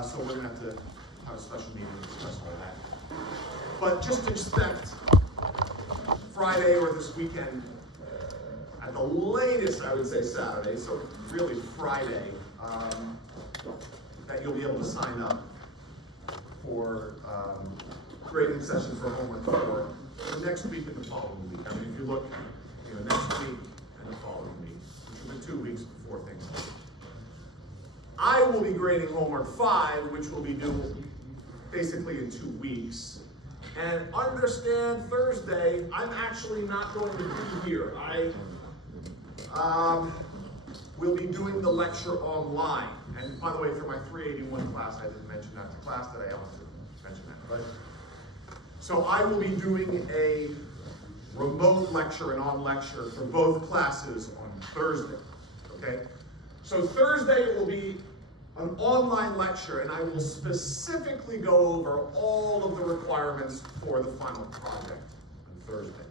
So we're gonna have to have a special meeting to discuss all that. But just expect Friday or this weekend, at the latest, I would say Saturday, so really Friday, that you'll be able to sign up for grading session for homework for the next week and the following week. I mean, if you look, next week and the following week, which will be 2 weeks before Thanksgiving. I will be grading homework 5, which will be due basically in 2 weeks. And understand Thursday, I'm actually not going to be here. I will be doing the lecture online. And by the way, for my 381 class, I didn't mention that. The class today, I want to mention that. But so I will be doing a remote lecture and on lecture for both classes on Thursday. Okay? So Thursday will be an online lecture, and I will specifically go over all of the requirements for the final project on Thursday.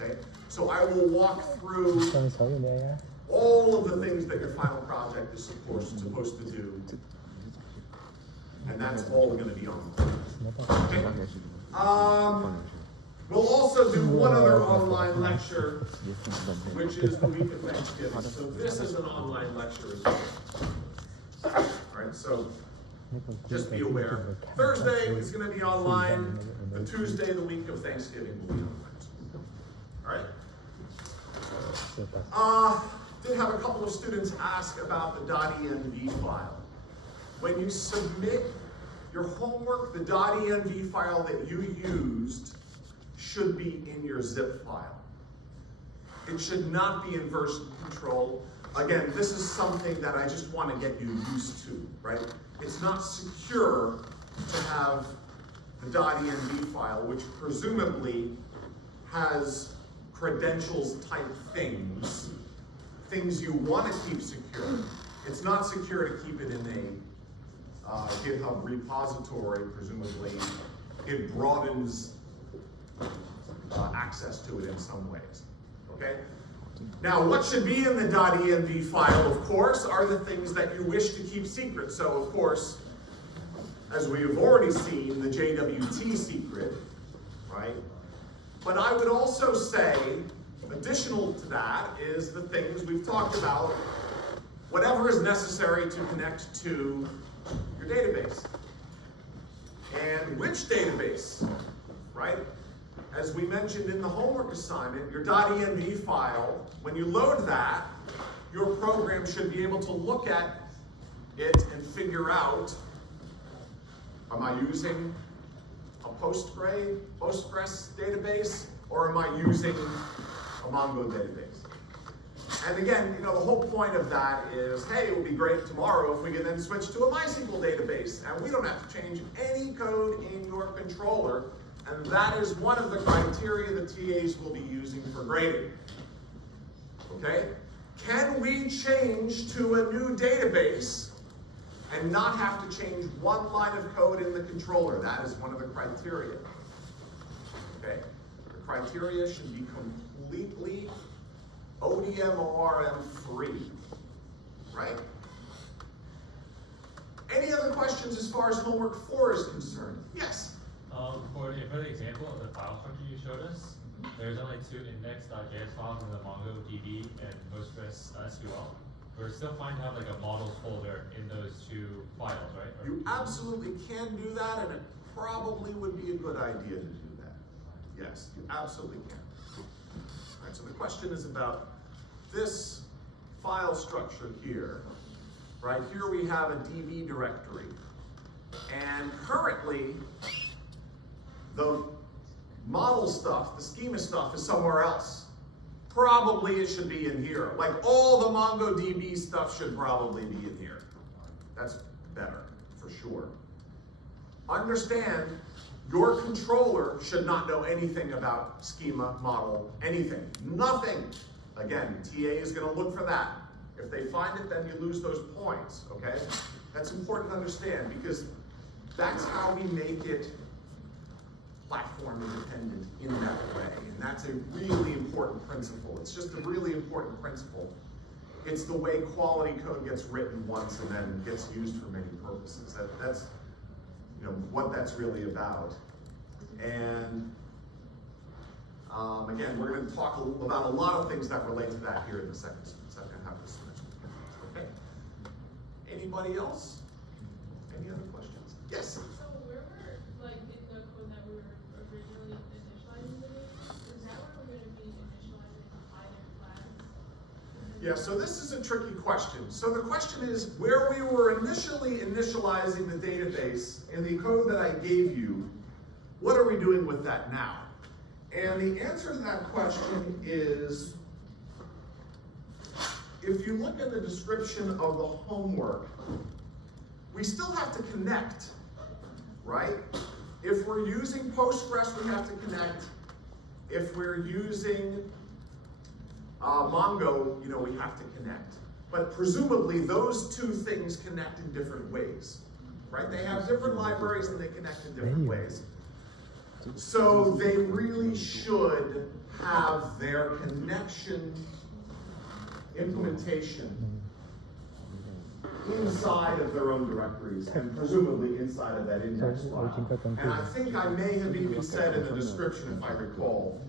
Okay? So I will walk through all of the things that your final project is supposed to do. And that's all going to be on. Okay? We'll also do one other online lecture, which is the week of Thanksgiving. So this is an online lecture as well. All right, so just be aware. Thursday is going to be online. The Tuesday, the week of Thanksgiving, will be online. All right. Did have a couple of students ask about the .env file. When you submit your homework, the .env file that you used should be in your zip file. It should not be in version control. Again, this is something that I just want to get you used to, right? It's not secure to have the .env file, which presumably has credentials type things you want to keep secure. It's not secure to keep it in a GitHub repository, presumably. It broadens access to it in some ways, okay? Now, what should be in the .env file, of course, are the things that you wish to keep secret. So, of course, as we have already seen, the JWT secret, right? But I would also say, additional to that, is the things we've talked about, whatever is necessary to connect to your database. And which database, right? As we mentioned in the homework assignment, your .env file, when you load that, your program should be able to look at it and figure out, am I using a Postgres database, or am I using a Mongo database? And again, the whole point of that is, hey, it would be great tomorrow if we can then switch to a MySQL database, and we don't have to change any code in your controller. And that is one of the criteria the TAs will be using for grading. Okay? Can we change to a new database and not have to change one line of code in the controller? That is one of the criteria. Okay? The criteria should be completely ODM ORM free. Right? Any other questions as far as homework 4 is concerned? Yes? For the example of the file structure you showed us, there's only 2 index.js files in the MongoDB and Postgres SQL. We're still fine to have like a models folder in those 2 files, right? You absolutely can do that, and it probably would be a good idea to do that. Yes, you absolutely can. All right, so the question is about this file structure here. Right here we have a DB directory, and currently the model stuff, the schema stuff, is somewhere else. Probably it should be in here. Like all the MongoDB stuff should probably be in here. That's better, for sure. Understand, your controller should not know anything about schema, model, anything. Nothing. Again, TA is going to look for that. If they find it, then you lose those points, okay? That's important to understand, because that's how we make it platform independent in that way. And that's a really important principle. It's just a really important principle. it's the way quality code gets written once and then gets used for many purposes. That's what that's really about. And again, we're going to talk about a lot of things that relate to that here in the second half of the semester. Okay. Anybody else? Any other questions? Yes. So where we're like in the code that we were originally initializing the data, is that where we're going to be initializing either class? Yeah, so this is a tricky question. So the question is, where we were initially initializing the database in the code that I gave you, what are we doing with that now? And the answer to that question is, if you look at the description of the homework, we still have to connect, right? If we're using Postgres, we have to connect. If we're using Mongo, we have to connect. But presumably those two things connect in different ways, right? They have different libraries and they connect in different ways. So they really should have their connection implementation inside of their own directories and presumably inside of that index file. And I think I may have even said in the description, if I recall,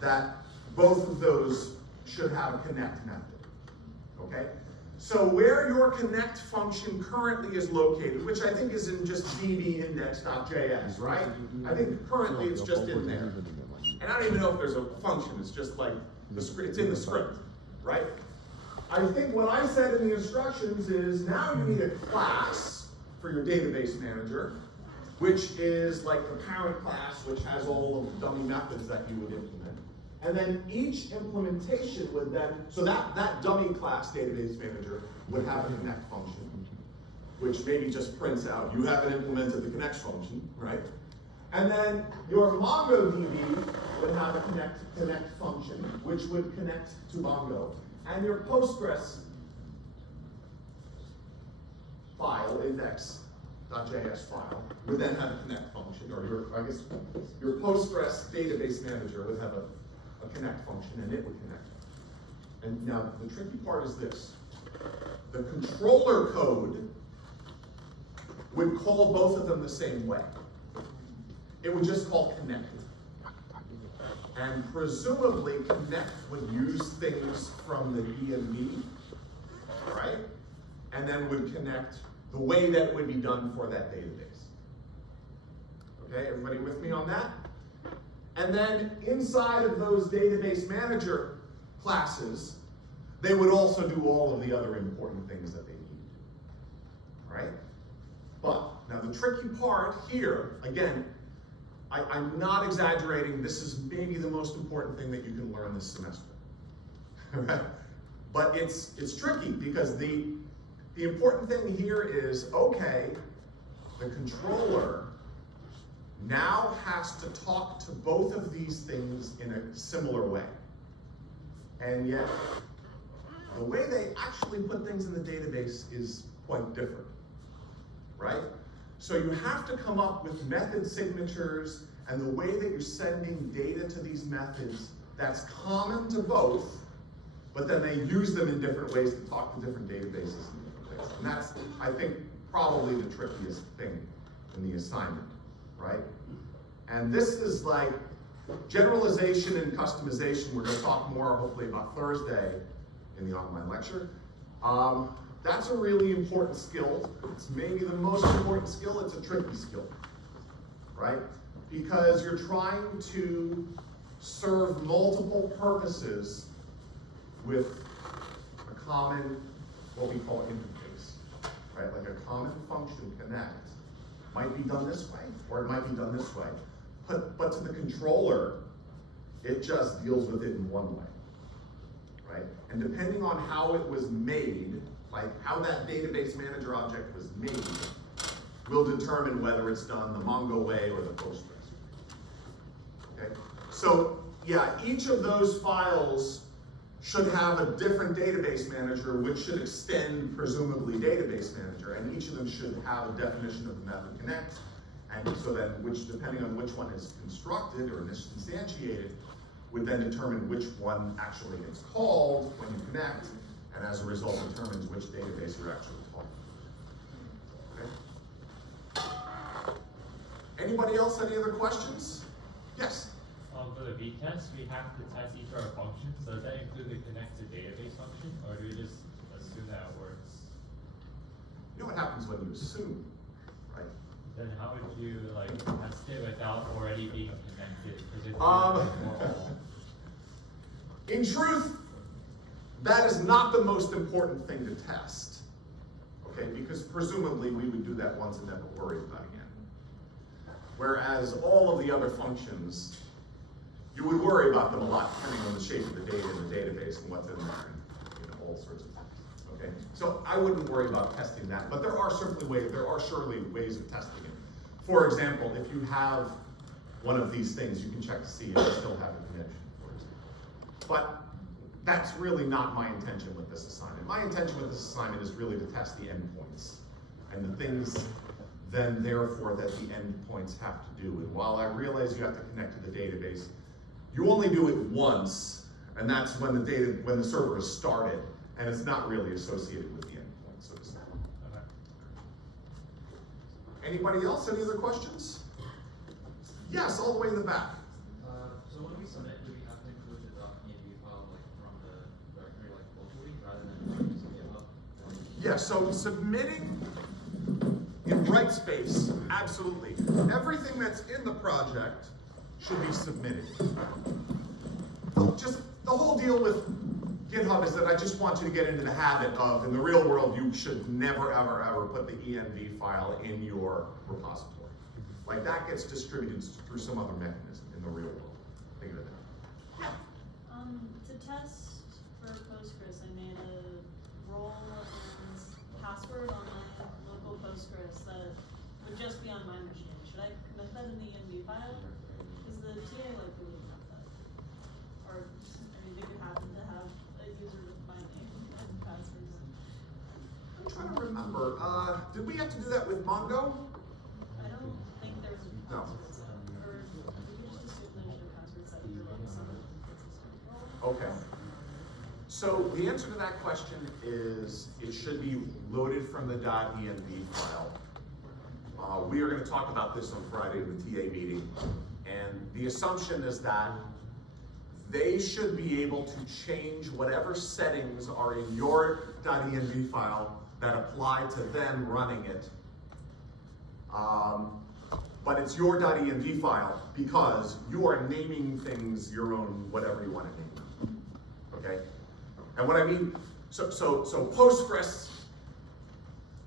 that both of those should have a connect method, okay? So where your connect function currently is located, which I think is in just dbindex.js, right? I think currently it's just in there. And I don't even know if there's a function, it's just like, it's in the script, right? I think what I said in the instructions is now you need a class for your database manager, which is like the parent class, which has all of the dummy methods that you would implement. And then each implementation would then, so that dummy class database manager would have a connect function, which maybe just prints out, you haven't implemented the connect function, right? And then your MongoDB would have a connect function, which would connect to Mongo. And your Postgres file, index.js file, would then have a connect function, or your Postgres database manager would have a connect function, and it would connect. And now the tricky part is this. The controller code would call both of them the same way. It would just call connect. And presumably connect would use things from the EMB, right? And then would connect the way that it would be done for that database. Okay, everybody with me on that? And then inside of those database manager classes, they would also do all of the other important things that they need, right? But now the tricky part here, again, I'm not exaggerating, this is maybe the most important thing that you can learn this semester. Right? But it's tricky because the important thing here is, okay, the controller now has to talk to both of these things in a similar way. And yet, the way they actually put things in the database is quite different, right? So you have to come up with method signatures and the way that you're sending data to these methods that's common to both, but then they use them in different ways to talk to different databases in different ways. And that's, I think, probably the trickiest thing in the assignment, right? And this is like generalization and customization. We're going to talk more, hopefully, about Thursday in the online lecture. That's a really important skill. It's maybe the most important skill. It's a tricky skill, right? Because you're trying to serve multiple purposes with a common, what we call interface, right? Like a common function connect might be done this way, or it might be done this way. But to the controller, it just deals with it in one way, right? And depending on how it was made, like how that database manager object was made, will determine whether it's done the Mongo way or the Postgres way. Okay? So yeah, each of those files should have a different database manager, which should extend presumably database manager, and each of them should have a definition of the method connect, and so then which, depending on which one is constructed or instantiated, would then determine which one actually gets called when you connect, and as a result determines which database you're actually talking about. Okay? Anybody else, any other questions? Yes? For the V-test, we have to test each of our functions. So does that include the connect to database function, or do we just assume that it works? You know what happens when you assume, right? Then how would you like test it without already being connected? In truth, that is not the most important thing to test, okay? Because presumably we would do that once and never worry about it again. Whereas all of the other functions, you would worry about them a lot depending on the shape of the data in the database and what's in there and all sorts of things, okay? So I wouldn't worry about testing that, but there are surely ways of testing it. For example, if you have one of these things, you can check to see if you still have a connection, for example. But that's really not my intention with this assignment. My intention with this assignment is really to test the endpoints and the things then therefore that the endpoints have to do. And while I realize you have to connect to the database, you only do it once, and that's when the server is started, and it's not really associated with the endpoint, so to speak. Okay. Anybody else? Any other questions? Yes, all the way in the back. So when we submit, do we have to include the .env file like from the directory like locally rather than using GitHub? Yeah, so submitting in Brightspace, absolutely. Everything that's in the project should be submitted. Just the whole deal with GitHub is that I just want you to get into the habit of, in the real world, you should never, ever, ever put the env file in your repository. Like that gets distributed through some other mechanism in the real world. Think of it. Yeah. To test for Postgres, I made a role and password on my local Postgres that would just be on my machine. Should I commit that in the env file? Because the TA likely wouldn't have that. Or, I mean, they could happen to have a user with my name and passwords. I'm trying to remember. Did we have to do that with Mongo? I don't think there's a No. password set. Or we could just assume there's a password set for like some of the Okay. So the answer to that question is it should be loaded from the .env file. We are going to talk about this on Friday in the TA meeting, and the assumption is that they should be able to change whatever settings are in your .env file that apply to them running it. But it's your .env file because you are naming things your own, whatever you want to name them. Okay? And what I mean, so Postgres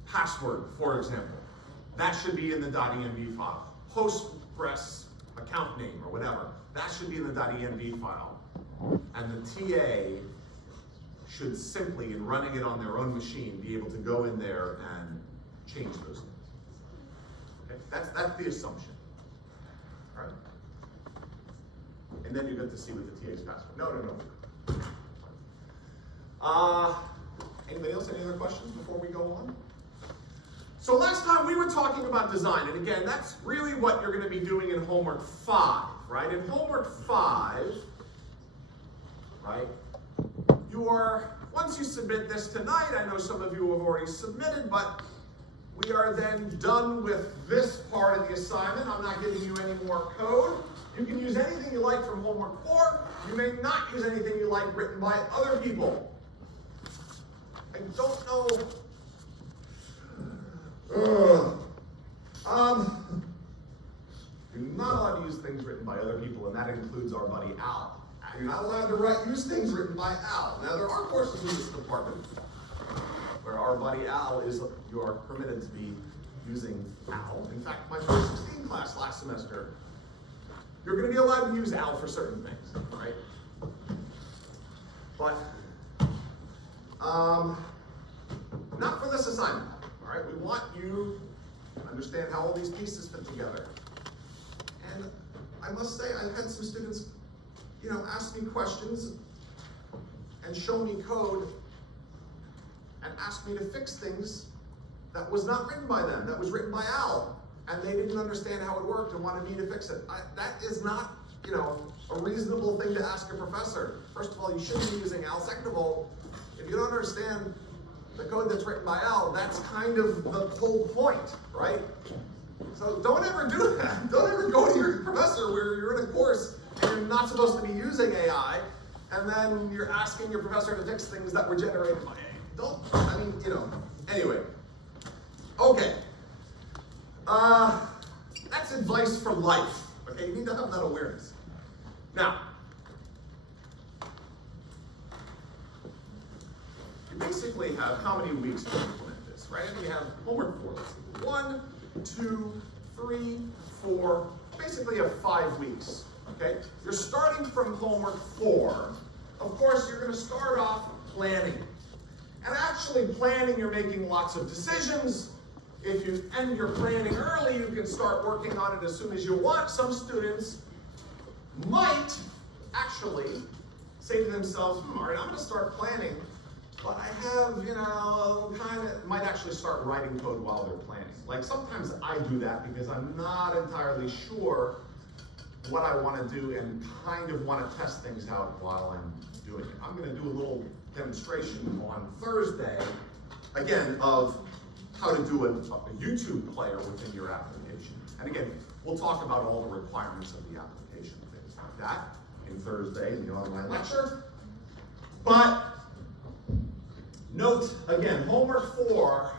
password, for example, that should be in the .env file. Postgres account name or whatever, that should be in the .env file. And the TA should simply, in running it on their own machine, be able to go in there and change those things. Okay? That's the assumption. All right? And then you get to see what the TA's password. No. Anybody else? Any other questions before we go on? So last time we were talking about design, and again, that's really what you're going to be doing in homework 5, right? In homework 5, right, once you submit this tonight, I know some of you have already submitted, but we are then done with this part of the assignment. I'm not giving you any more code. You can use anything you like from homework 4. You may not use anything you like written by other people. I don't know. You're not allowed to use things written by other people, and that includes our buddy Al. You're not allowed to use things written by Al. Now, there are courses in this department where our buddy Al you are permitted to be using Al. In fact, my first 16 class last semester, you're going to be allowed to use Al for certain things, right? But, not for this assignment, all right? We want you to understand how all these pieces fit together. And I must say, I've had some students, ask me questions and show me code and ask me to fix things that was not written by them, that was written by Al, and they didn't understand how it worked and wanted me to fix it. That is not, a reasonable thing to ask a professor. First of all, you shouldn't be using Al. Second of all, if you don't understand the code that's written by Al, that's kind of the whole point, right? So don't ever do that. Don't ever go to your professor where you're in a course and you're not supposed to be using AI, and then you're asking your professor to fix things that were generated by AI. Anyway. Okay. That's advice for life. Okay, you need to have that awareness. Now, you basically have how many weeks to implement this, right? And we have homework 4. Let's see. 1, 2, 3, 4. Basically, you have 5 weeks. Okay? You're starting from homework 4. Of course, you're going to start off planning. And actually, planning, you're making lots of decisions. If you end your planning early, you can start working on it as soon as you want. Some students might actually say to themselves, all right, I'm going to start planning, but I have, might actually start writing code while they're planning. Like sometimes I do that because I'm not entirely sure what I want to do and kind of want to test things out while I'm doing it. I'm going to do a little demonstration on Thursday, again, of how to do a YouTube player within your application. And again, we'll talk about all the requirements of the application, things like that, in Thursday in the online lecture. But note, again, homework 4,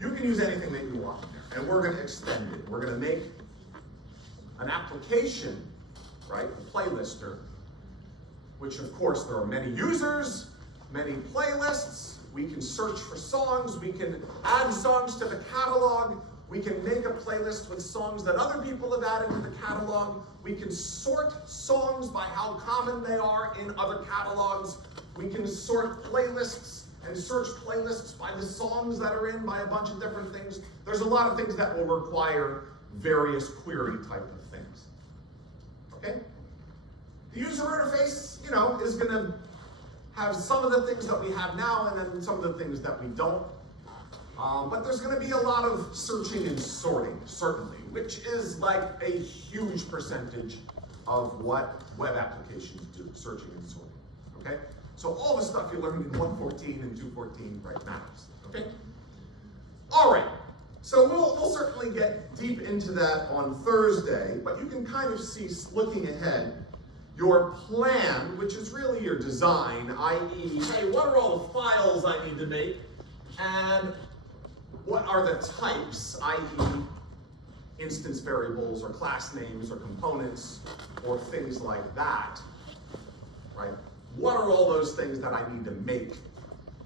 you can use anything that you want in there, and we're going to extend it. We're going to make an application, right, a playlister, which of course there are many users, many playlists. We can search for songs, we can add songs to the catalog, we can make a playlist with songs that other people have added to the catalog, we can sort songs by how common they are in other catalogs, we can sort playlists and search playlists by the songs that are in by a bunch of different things. There's a lot of things that will require various query type of things. Okay? The user interface, is going to have some of the things that we have now and then some of the things that we don't. But there's going to be a lot of searching and sorting, certainly, which is like a huge percentage of what web applications do, searching and sorting. Okay? So all the stuff you learned in 1.14 and 2.14 right matters. Okay? All right. So we'll certainly get deep into that on Thursday, but you can kind of see, looking ahead, your plan, which is really your design, i.e., hey, what are all the files I need to make, and what are the types, i.e., instance variables or class names or components or things like that, right? What are all those things that I need to make?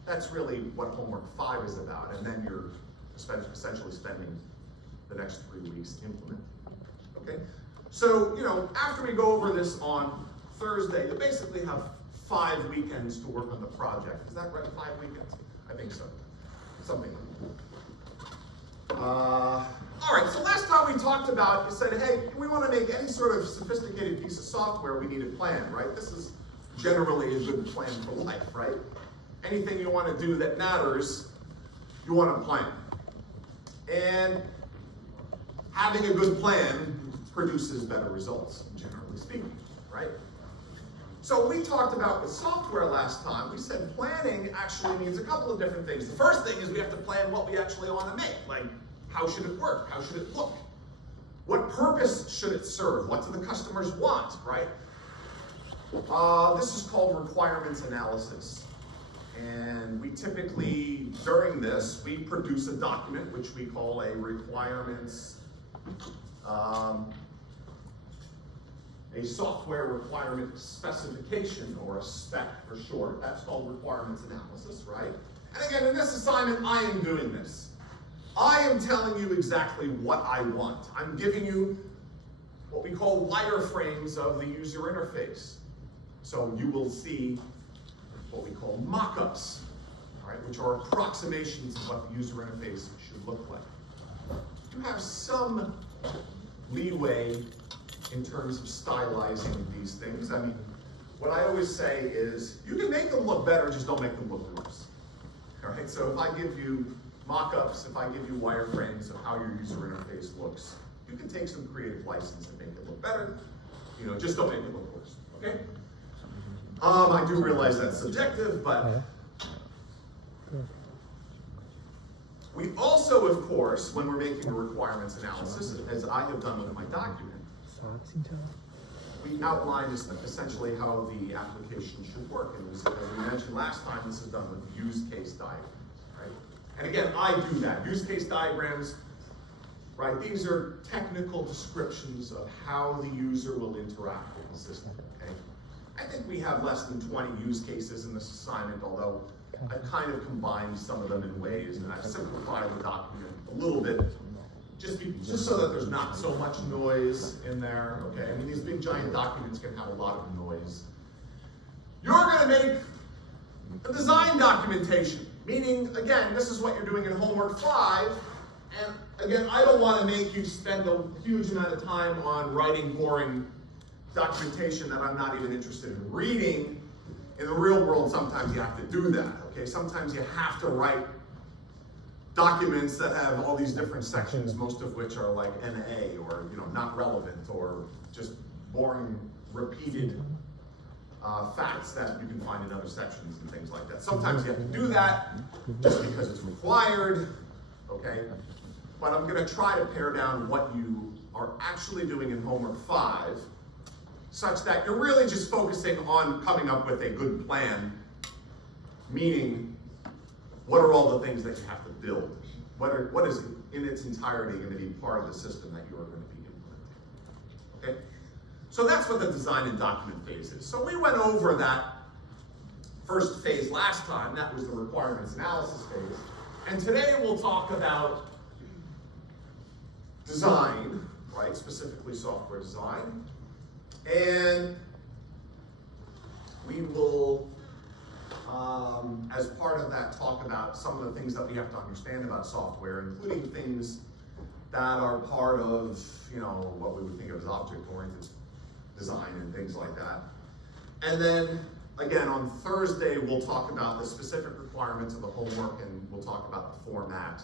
That's really what homework 5 is about, and then you're essentially spending the next 3 weeks to implement. Okay? So, after we go over this on Thursday, you basically have 5 weekends to work on the project. Is that right? 5 weekends? I think so. Something like that. All right, so last time we talked about, you said, hey, we want to make any sort of sophisticated piece of software, we need a plan, right? This is generally a good plan for life, right? Anything you want to do that matters, you want a plan. And having a good plan produces better results, generally speaking, right? So we talked about with software last time, we said planning actually means a couple of different things. The first thing is we have to plan what we actually want to make, like how should it work, how should it look? What purpose should it serve? What do the customers want, right? This is called requirements analysis. And we typically, during this, we produce a document which we call a requirements, a software requirement specification, or a spec for short. That's called requirements analysis, right? And again, in this assignment, I am doing this. I am telling you exactly what I want. I'm giving you what we call wireframes of the user interface. So you will see what we call mock-ups, right, which are approximations of what the user interface should look like. You have some leeway in terms of stylizing these things. I mean, what I always say is, you can make them look better, just don't make them look worse. All right, so if I give you mock-ups, if I give you wireframes of how your user interface looks, you can take some creative license and make it look better. Just don't make it look worse, okay? I do realize that's subjective, but We also, of course, when we're making a requirements analysis, as I have done with my document, we outline essentially how the application should work. And as we mentioned last time, this is done with use case diagrams, right? And again, I do that. Use case diagrams, right? These are technical descriptions of how the user will interact with the system, okay? I think we have less than 20 use cases in this assignment, although I've kind of combined some of them in ways, and I've simplified the document a little bit, just so that there's not so much noise in there, okay? I mean, these big giant documents can have a lot of noise. You're gonna make a design documentation, meaning, again, this is what you're doing in homework 5, and again, I don't wanna make you spend a huge amount of time on writing boring documentation that I'm not even interested in reading. In the real world, sometimes you have to do that, okay? Sometimes you have to write documents that have all these different sections, most of which are like NA, or not relevant, or just boring, repeated facts that you can find in other sections and things like that. Sometimes you have to do that just because it's required, okay? But I'm gonna try to pare down what you are actually doing in homework 5, such that you're really just focusing on coming up with a good plan, meaning, what are all the things that you have to build? What is in its entirety going to be part of the system that you are going to be implementing? Okay? So that's what the design and document phase is. So we went over that first phase last time. That was the requirements analysis phase. And today we'll talk about design, right? Specifically software design. And we will, as part of that, talk about some of the things that we have to understand about software, including things that are part of, what we would think of as object-oriented design and things like that. And then, again, on Thursday, we'll talk about the specific requirements of the homework, and we'll talk about the format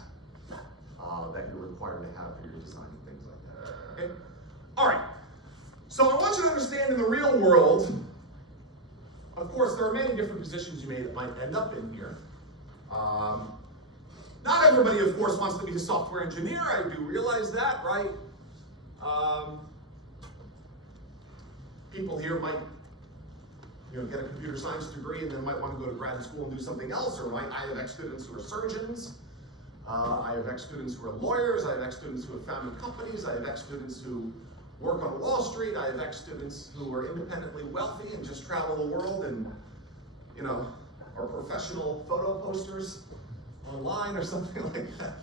that you're required to have for your design and things like that. Okay? All right. So I want you to understand, in the real world, of course, there are many different positions you might end up in here. Not everybody, of course, wants to be a software engineer. I do realize that, right? People here might, get a computer science degree and then might want to go to grad school and do something else. Or I have ex-students who are surgeons. I have ex-students who are lawyers. I have ex-students who have founded companies. I have ex-students who work on Wall Street. I have ex-students who are independently wealthy and just travel the world and, are professional photo posters online or something like that,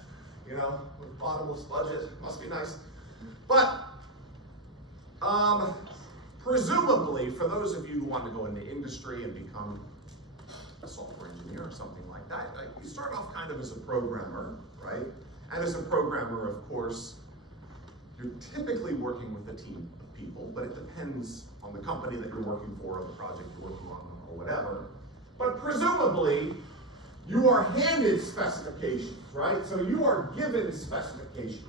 with bottomless budget. Must be nice. But presumably, for those of you who want to go into industry and become a software engineer or something like that, you start off kind of as a programmer, right? And as a programmer, of course, you're typically working with a team of people, but it depends on the company that you're working for, or the project you're working on, or whatever. But presumably, you are handed specifications, right? So you are given specifications.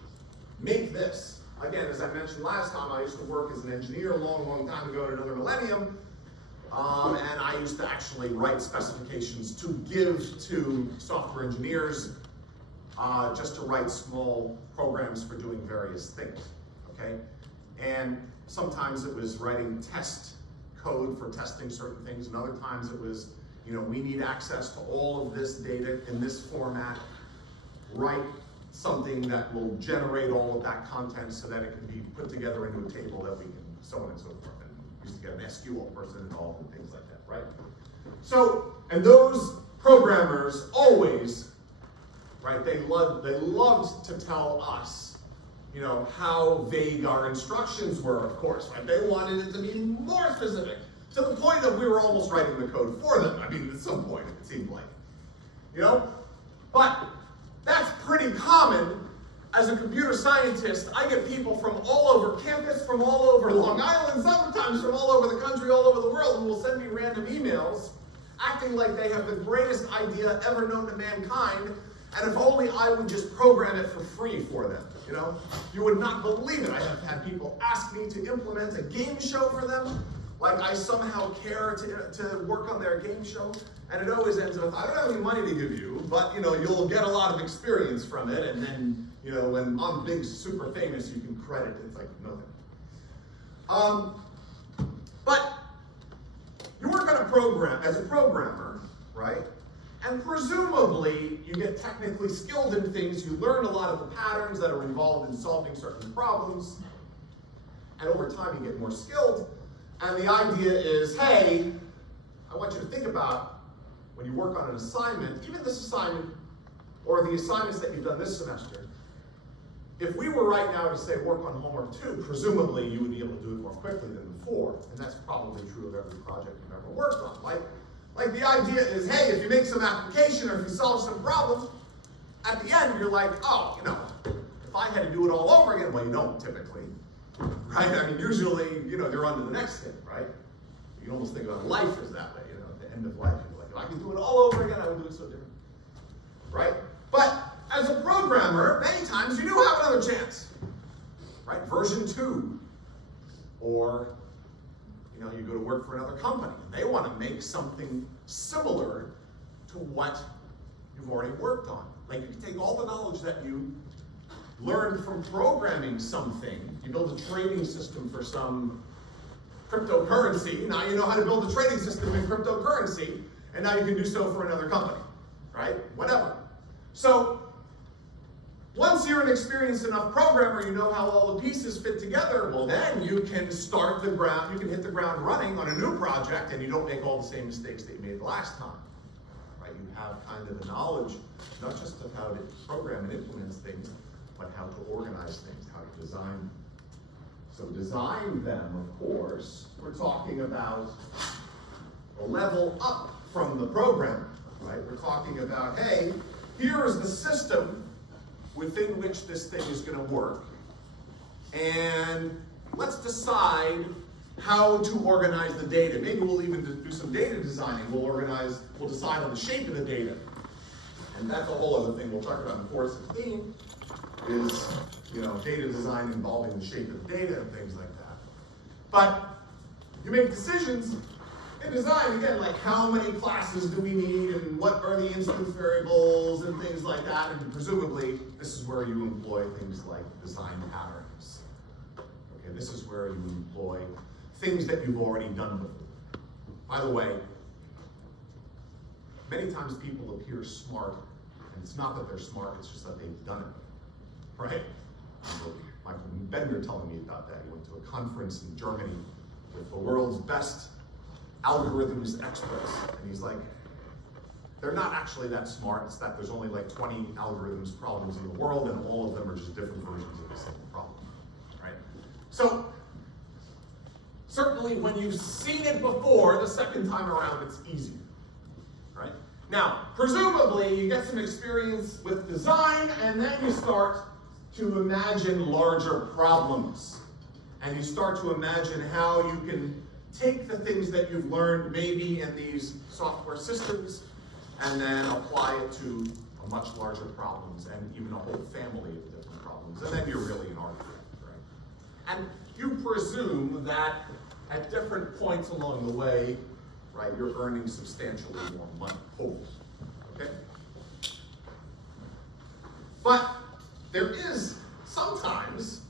Make this. Again, as I mentioned last time, I used to work as an engineer a long, long time ago, at another millennium, and I used to actually write specifications to give to software engineers, just to write small programs for doing various things, okay? And sometimes it was writing test code for testing certain things, and other times it was, we need access to all of this data in this format, write something that will generate all of that content so that it can be put together into a table that we can, so on and so forth. And we used to get an SQL person involved and things like that, right? So, and those programmers always, right, they loved to tell us, how vague our instructions were, of course, right? They wanted it to be more specific, to the point that we were almost writing the code for them. I mean, at some point, it seemed like, But that's pretty common. As a computer scientist, I get people from all over campus, from all over Long Island, sometimes from all over the country, all over the world, who will send me random emails acting like they have the greatest idea ever known to mankind, and if only I would just program it for free for them, You would not believe it. I have had people ask me to implement a game show for them, like I somehow care to work on their game show, and it always ends with, I don't have any money to give you, but you'll get a lot of experience from it, and then when I'm big, super famous, you can credit it. It's like nothing. But you work on a program as a programmer, right? And presumably you get technically skilled in things. You learn a lot of the patterns that are involved in solving certain problems, and over time you get more skilled. And the idea is, hey, I want you to think about when you work on an assignment, even this assignment or the assignments that you've done this semester. If we were right now to say work on homework 2, presumably you would be able to do it more quickly than before, and that's probably true of every project you've ever worked on. Like the idea is, hey, if you make some application or if you solve some problem, at the end you're like, oh, if I had to do it all over again, well, you don't typically, right? I mean, usually, you're on to the next thing, right? You can almost think about life as that way, at the end of life, you're like, if I could do it all over again, I would do it so different, right? But as a programmer, many times you do have another chance, right? Version 2, or you go to work for another company, and they want to make something similar to what you've already worked on. Like you can take all the knowledge that you learned from programming something, you build a trading system for some cryptocurrency, now you know how to build a trading system in cryptocurrency, and now you can do so for another company, right? Whatever. So, once you're an experienced enough programmer, you know how all the pieces fit together, well then you can you can hit the ground running on a new project, and you don't make all the same mistakes that you made the last time, right? You have kind of the knowledge, not just of how to program and implement things, but how to organize things, how to design them. So design them, of course, we're talking about a level up from the programmer, right? We're talking about, hey, here is the system within which this thing is going to work, and let's decide how to organize the data. Maybe we'll even do some data designing. We'll decide on the shape of the data, and that's a whole other thing we'll talk about in course 16, is data design involving the shape of the data and things like that. But you make decisions in design, again, like how many classes do we need, and what are the instance variables, and things like that, and presumably this is where you employ things like design patterns. Okay, this is where you employ things that you've already done before. By the way, many times people appear smart, and it's not that they're smart, it's just that they've done it, right? Michael Bender telling me about that. He went to a conference in Germany with the world's best algorithms experts, and he's like, they're not actually that smart. It's that there's only like 20 algorithms problems in the world, and all of them are just different versions of the same problem, right? So certainly when you've seen it before, the second time around it's easier, right? Now, presumably you get some experience with design, and then you start to imagine larger problems, and you start to imagine how you can take the things that you've learned maybe in these software systems and then apply it to a much larger problems and even a whole family of different problems. And then you're really an architect, right? And you presume that at different points along the way, right, you're earning substantially more money, hopefully, okay? But there is sometimes,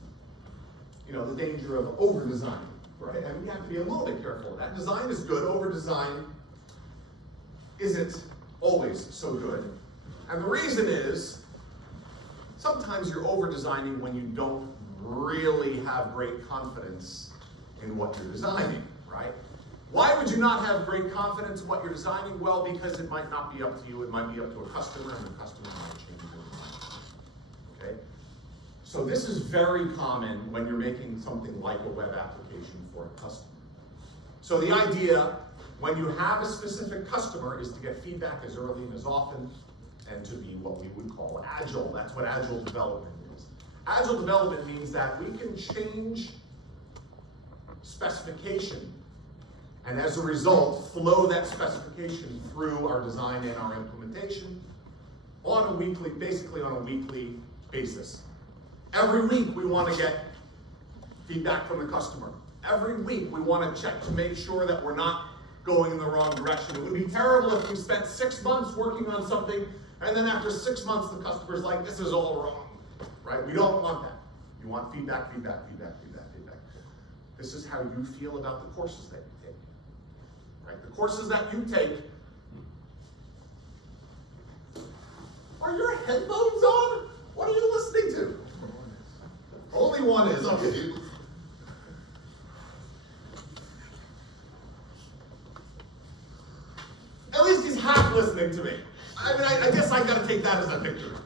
the danger of over-designing. Right? And we have to be a little bit careful of that. Design is good, over-design isn't always so good. And the reason is, sometimes you're over-designing when you don't really have great confidence in what you're designing, right? Why would you not have great confidence in what you're designing? Well, because it might not be up to you, it might be up to a customer, and the customer might change their mind, okay? So this is very common when you're making something like a web application for a customer. So the idea, when you have a specific customer, is to get feedback as early and as often, and to be what we would call agile. That's what agile development is. Agile development means that we can change specification, and as a result, flow that specification through our design and our implementation basically on a weekly basis. Every week we want to get feedback from the customer. Every week we want to check to make sure that we're not going in the wrong direction. It would be terrible if we spent 6 months working on something and then after 6 months the customer's like, this is all wrong, right? We don't want that. You want feedback, feedback, feedback, feedback, feedback. This is how you feel about the courses that you take, right? The courses that you take. Are your headphones on? What are you listening to? Only one is, okay. At least he's half listening to me. I mean, I guess I gotta take that as a victory.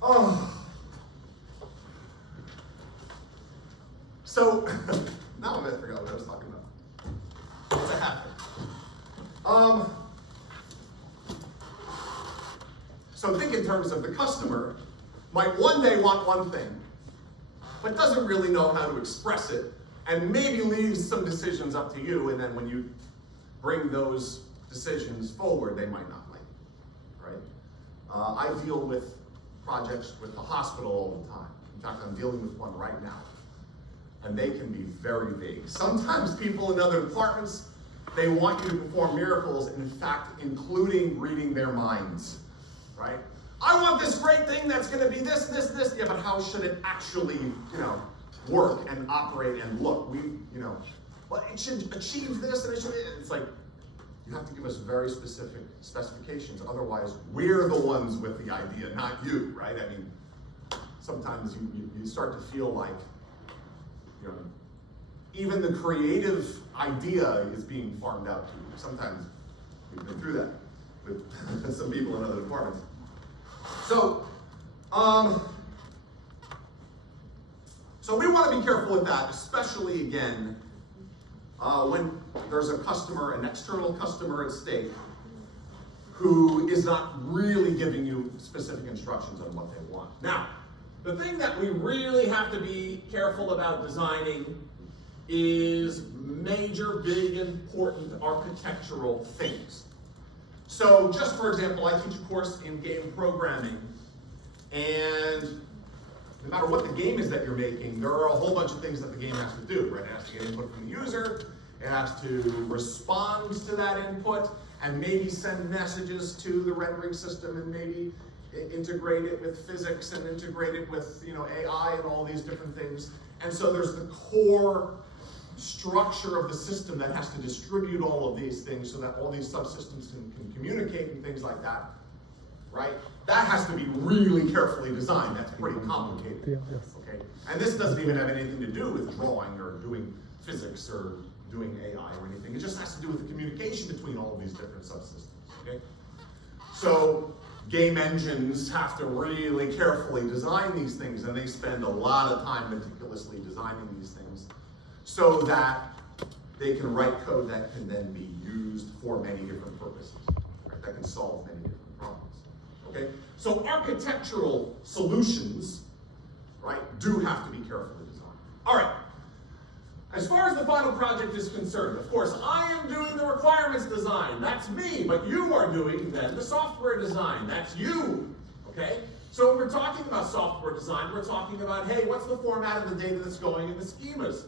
Oh. So, now I'm gonna forget what I was talking about. It's a half thing. So think in terms of the customer might one day want one thing, but doesn't really know how to express it, and maybe leaves some decisions up to you, and then when you bring those decisions forward, they might not like it, right? I deal with projects with the hospital all the time. In fact, I'm dealing with one right now, and they can be very vague. Sometimes people in other departments, they want you to perform miracles, in fact, including reading their minds. Right? I want this great thing that's going to be this, this, this. Yeah, but how should it actually, work and operate and look? Well, it should achieve this and it should. It's like you have to give us very specific specifications. Otherwise, we're the ones with the idea, not you, right? I mean, sometimes you start to feel like, even the creative idea is being farmed out to you. Sometimes we've been through that with some people in other departments. So we want to be careful with that, especially again, when there's a customer, an external customer at stake, who is not really giving you specific instructions on what they want. Now, the thing that we really have to be careful about designing is major, big, important architectural things. So just for example, I teach a course in game programming, and no matter what the game is that you're making, there are a whole bunch of things that the game has to do, right? It has to get input from the user, it has to respond to that input, and maybe send messages to the rendering system, and maybe integrate it with physics, and integrate it with AI and all these different things. And so there's the core structure of the system that has to distribute all of these things so that all these subsystems can communicate and things like that, right? That has to be really carefully designed. That's pretty complicated, okay? And this doesn't even have anything to do with drawing or doing physics or doing AI or anything. It just has to do with the communication between all of these different subsystems, okay? So game engines have to really carefully design these things, and they spend a lot of time meticulously designing these things so that they can write code that can then be used for many different purposes, right? That can solve many different problems, okay? So architectural solutions, right, do have to be carefully designed. All right, as far as the final project is concerned, of course, I am doing the requirements design, that's me, but you are doing then the software design, that's you, okay? So when we're talking about software design, we're talking about, hey, what's the format of the data that's going in the schemas?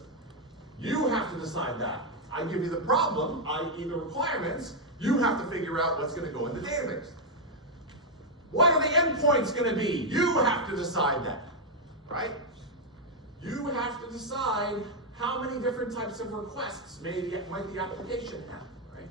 You have to decide that. I give you the problem, i.e. the requirements, you have to figure out what's going to go in the database. What are the endpoints going to be? You have to decide that, right? You have to decide how many different types of requests might the application have, right?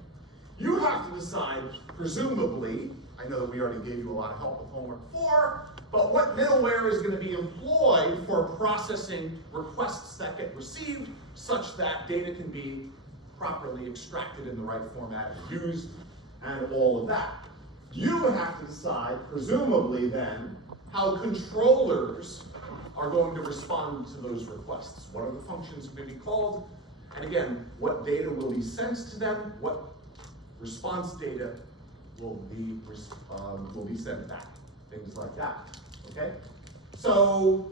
You have to decide, presumably, I know that we already gave you a lot of help with homework 4, but what middleware is going to be employed for processing requests that get received such that data can be properly extracted in the right format and used, and all of that. You have to decide, presumably then, how controllers are going to respond to those requests. What are the functions going to be called? And again, what data will be sent to them? What response data will be sent back? Things like that, okay? So,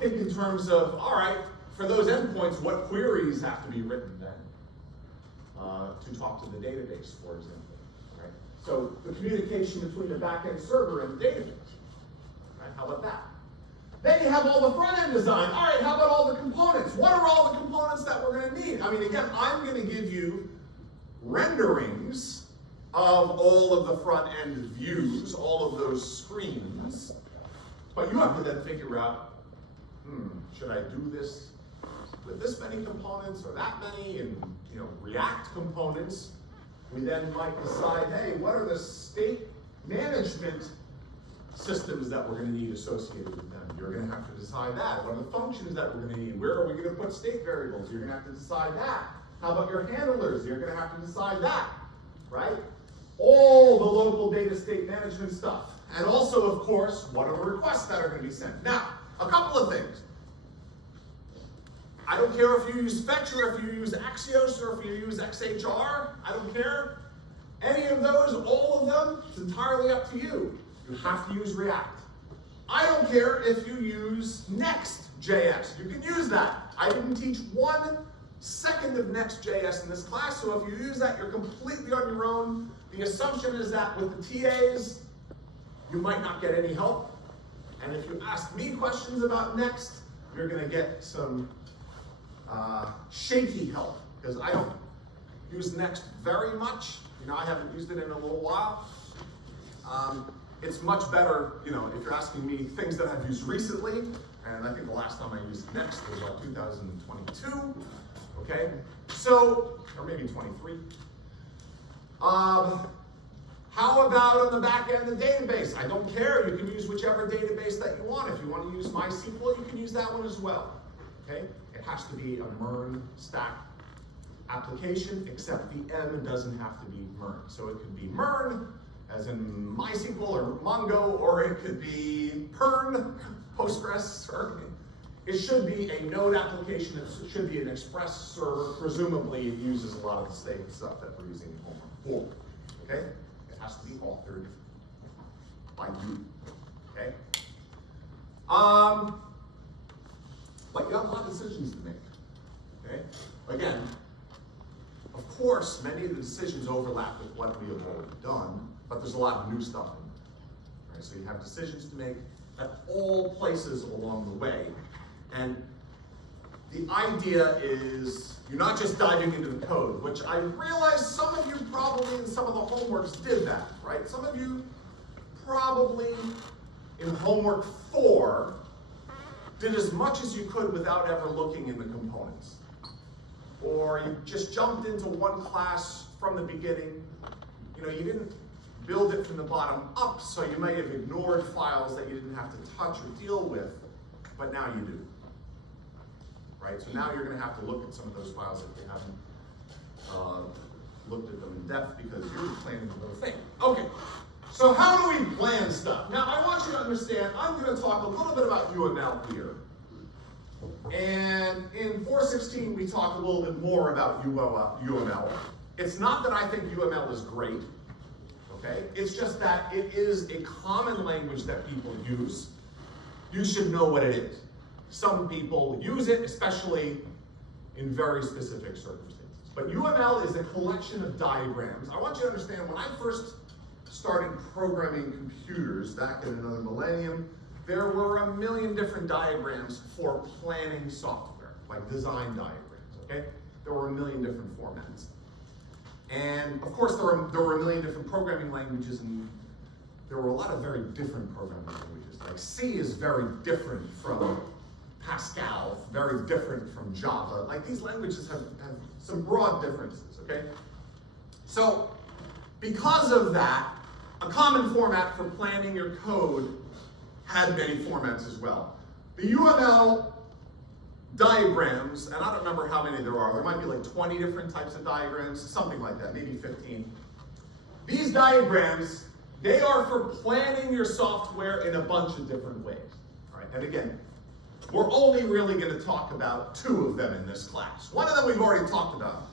think in terms of, all right, for those endpoints, what queries have to be written then to talk to the database, for example, right? So the communication between the backend server and the database, right? How about that? Then you have all the front end design. All right, how about all the components? What are all the components that we're going to need? I mean, again, I'm going to give you renderings of all of the front end views, all of those screens, but you have to then figure out, should I do this with this many components or that many? And React components, we then might decide, hey, what are the state management systems that we're going to need associated with them? You're going to have to decide that. What are the functions that we're going to need? Where are we going to put state variables? You're going to have to decide that. How about your handlers? You're going to have to decide that, right? All the local data state management stuff. And also, of course, what are the requests that are going to be sent? Now, a couple of things. I don't care if you use Fetch or if you use Axios or if you use XHR. I don't care. Any of those, all of them, it's entirely up to you. You have to use React. I don't care if you use Next.js. You can use that. I didn't teach 1 second of Next.js in this class, so if you use that, you're completely on your own. The assumption is that with the TAs, you might not get any help. And if you ask me questions about Next, you're going to get some shaky help, because I don't use Next very much. I haven't used it in a little while. It's much better, if you're asking me things that I've used recently, and I think the last time I used Next was 2022, okay? So, or maybe 23. How about on the back end, the database? I don't care, you can use whichever database that you want. If you want to use MySQL, you can use that one as well, okay? It has to be a MERN stack application, except the M doesn't have to be MERN. So it could be MERN, as in MySQL or Mongo, or it could be PERN, Postgres, or it should be a node application. It should be an Express server. Presumably it uses a lot of the same stuff that we're using Homework for, okay? It has to be authored by you, okay? But you have a lot of decisions to make, okay? Again, of course, many of the decisions overlap with what we have already done, but there's a lot of new stuff in there, right? So you have decisions to make at all places along the way. And the idea is you're not just diving into the code, which I realize some of you probably in some of the homeworks did that, right? Some of you probably in homework 4 did as much as you could without ever looking in the components. Or you just jumped into one class from the beginning. You didn't build it from the bottom up, so you may have ignored files that you didn't have to touch or deal with, but now you do. Right? So now you're going to have to look at some of those files if you haven't looked at them in depth because you're planning the whole thing. Okay, so how do we plan stuff? Now I want you to understand, I'm going to talk a little bit about UML here. And in 4.16 we talk a little bit more about UML. It's not that I think UML is great, okay? It's just that it is a common language that people use. You should know what it is. Some people use it, especially in very specific circumstances. But UML is a collection of diagrams. I want you to understand, when I first started programming computers back in another millennium, there were a million different diagrams for planning software, like design diagrams, okay? There were a million different formats. And of course, there were a million different programming languages, and there were a lot of very different programming languages. Like C is very different from Pascal, very different from Java. Like these languages have some broad differences, okay? So, because of that, a common format for planning your code had many formats as well. The UML diagrams, and I don't remember how many there are, there might be like 20 different types of diagrams, something like that, maybe 15. These diagrams, they are for planning your software in a bunch of different ways. All right, and again, we're only really going to talk about 2 of them in this class. One of them we've already talked about.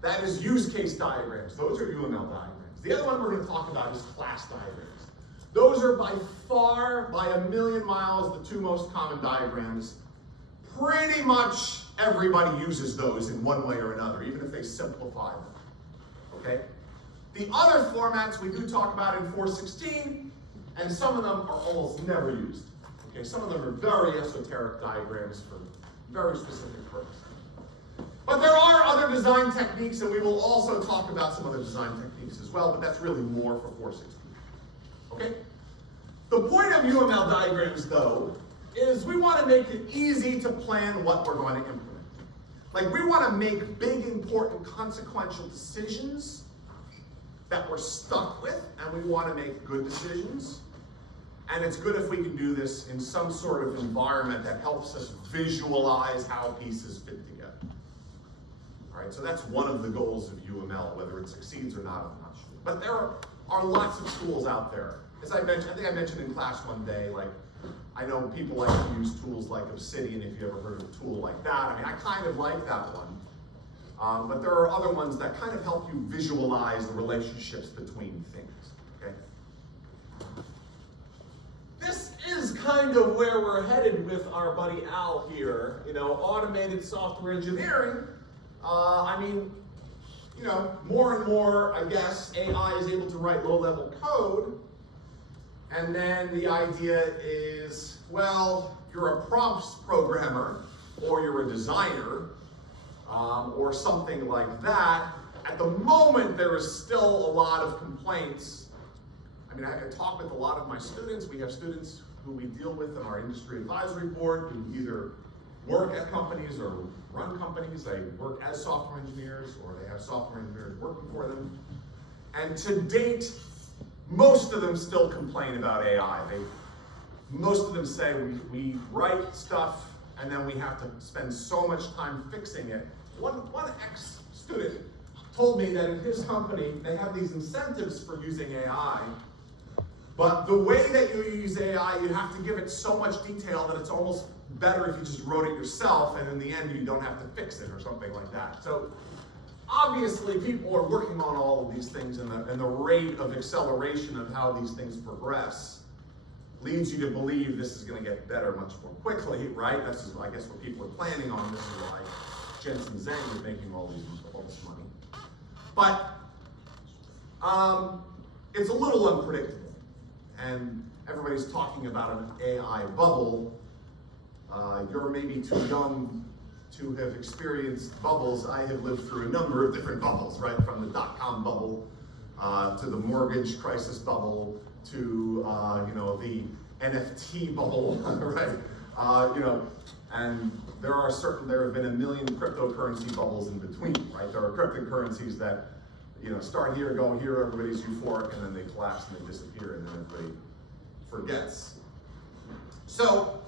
That is use case diagrams. Those are UML diagrams. The other one we're going to talk about is class diagrams. Those are by far, by a million miles, the 2 most common diagrams. Pretty much everybody uses those in one way or another, even if they simplify them, okay? The other formats we do talk about in 4.16, and some of them are almost never used, Okay, some of them are very esoteric diagrams for very specific purposes. But there are other design techniques, and we will also talk about some other design techniques as well, but that's really more for 416. Okay? The point of UML diagrams, though, is we want to make it easy to plan what we're going to implement. Like, we want to make big, important, consequential decisions that we're stuck with, and we want to make good decisions. And it's good if we can do this in some sort of environment that helps us visualize how pieces fit together. All right, so that's one of the goals of UML. Whether it succeeds or not, I'm not sure. But there are lots of tools out there. As I mentioned, I think I mentioned in class one day, like, I know people like to use tools like Obsidian, if you ever heard of a tool like that. I mean, I kind of like that one. But there are other ones that kind of help you visualize the relationships between things, okay? This is kind of where we're headed with our buddy Al here, you know, automated software engineering. I mean, you know, more and more, I guess, AI is able to write low-level code, and then the idea is, well, you're a prompts programmer, or you're a designer, or something like that. At the moment, there is still a lot of complaints. I mean, I talk with a lot of my students. We have students who we deal with in our industry advisory board who either work at companies or run companies. They work as software engineers, or they have software engineers working for them. And to date, most of them still complain about AI. Most of them say we write stuff and then we have to spend so much time fixing it. One ex-student told me that in his company, they have these incentives for using AI, but the way that you use AI, you have to give it so much detail that it's almost better if you just wrote it yourself, and in the end, you don't have to fix it or something like that. So obviously, people are working on all of these things, and the rate of acceleration of how these things progress leads you to believe this is going to get better much more quickly, right? That's, I guess, what people are planning on. This is why Jensen Zhang is making all this money. But it's a little unpredictable, and everybody's talking about an AI bubble. You're maybe too young to have experienced bubbles. I have lived through a number of different bubbles, right? From the dot-com bubble to the mortgage crisis bubble to you know, the NFT bubble, right? You know, and there have been a million cryptocurrency bubbles in between, right? There are cryptocurrencies that, you know, start here, go here, everybody's euphoric, and then they collapse and they disappear, and then everybody forgets. So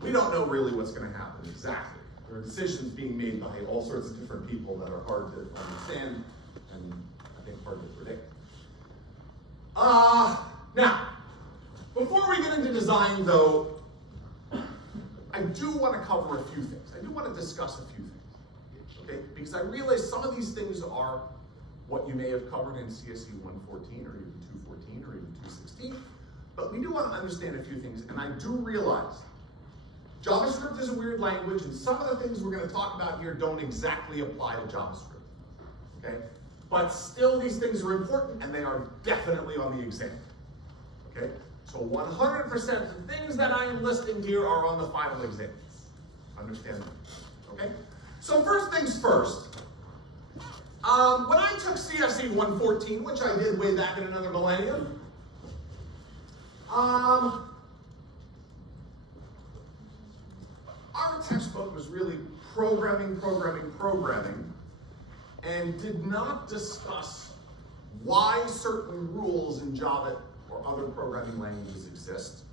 we don't know really what's going to happen exactly. There are decisions being made by all sorts of different people that are hard to understand and I think hard to predict. Now, before we get into design, though, I do want to cover a few things. I do want to discuss a few things, okay? Because I realize some of these things are what you may have covered in CSE 114 or even 214 or even 216, but we do want to understand a few things, and I do realize JavaScript is a weird language, and some of the things we're going to talk about here don't exactly apply to JavaScript, okay? But still, these things are important, and they are definitely on the exam, okay? So 100% of the things that I am listing here are on the final exam. Understand that, okay? So first things first. When I took CSE 114, which I did way back in another millennium, our textbook was really programming, and did not discuss why certain rules in Java or other programming languages exist.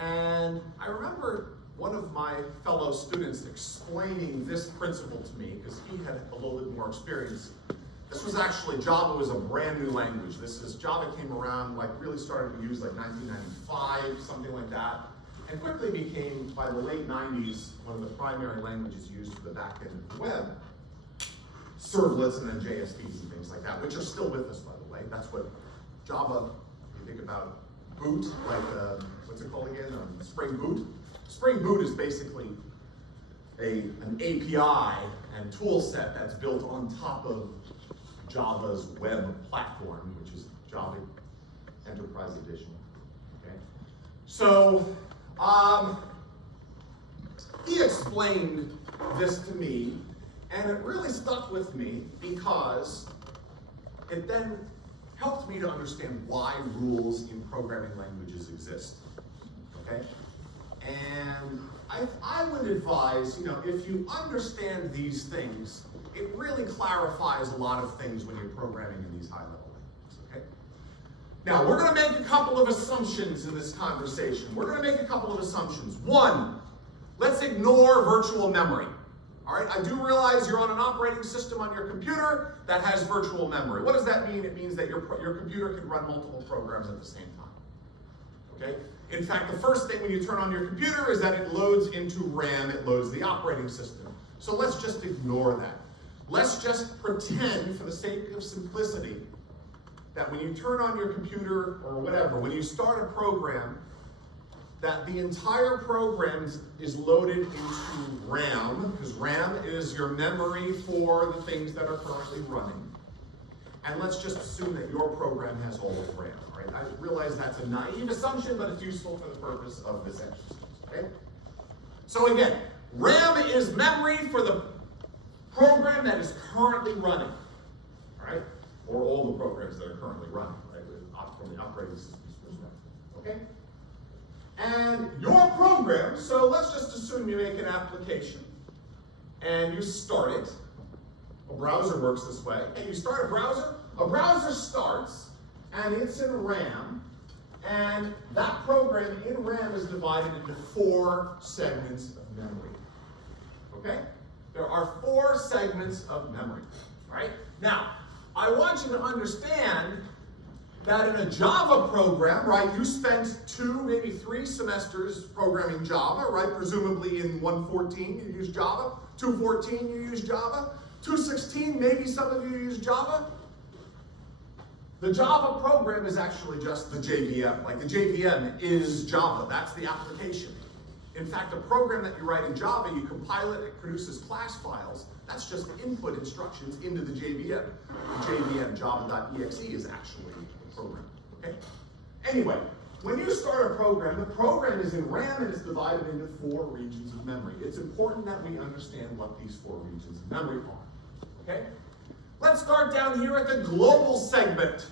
And I remember one of my fellow students explaining this principle to me, because he had a little bit more experience. This was actually, Java was a brand new language. Java came around, like really started to use like 1995, something like that. And quickly became, by the late 90s, one of the primary languages used for the back end of the web. Servlets and then JSPs and things like that, which are still with us, by the way. That's what Java, you think about boot, like, what's it called again? Spring Boot. Spring Boot is basically an API and tool set that's built on top of Java's web platform, which is Java Enterprise Edition. Okay? So, he explained this to me, and it really stuck with me because it then helped me to understand why rules in programming languages exist, okay? And I would advise, if you understand these things, it really clarifies a lot of things when you're programming in these high-level languages, okay? Now, we're going to make a couple of assumptions in this conversation. We're going to make a couple of assumptions. One, let's ignore virtual memory. All right, I do realize you're on an operating system on your computer that has virtual memory. What does that mean? It means that your computer can run multiple programs at the same time. Okay? In fact, the first thing when you turn on your computer is that it loads into RAM, it loads the operating system. So let's just ignore that. Let's just pretend, for the sake of simplicity, that when you turn on your computer or whatever, when you start a program, that the entire program is loaded into RAM, because RAM is your memory for the things that are currently running. And let's just assume that your program has all of RAM, right? I realize that's a naive assumption, but it's useful for the purpose of this exercise, okay? So again, RAM is memory for the program that is currently running, all right? Or all the programs that are currently running, right? From the operating system's perspective, okay? And your program, so let's just assume you make an application and you start it. A browser works this way. And you start a browser starts and it's in RAM, and that program in RAM is divided into 4 segments of memory. Okay? There are 4 segments of memory, right? Now, I want you to understand that in a Java program, right, you spent 2, maybe 3 semesters programming Java, right? Presumably in 1.14 you use Java, 2.14 you use Java, 2.16 maybe some of you use Java. The Java program is actually just the JVM. Like the JVM is Java, that's the application. In fact, a program that you write in Java, you compile it, it produces class files. That's just input instructions into the JVM. The JVM, java.exe, is actually the program, okay? Anyway, when you start a program, the program is in RAM and it's divided into 4 regions of memory. It's important that we understand what these 4 regions of memory are, okay? Let's start down here at the global segment.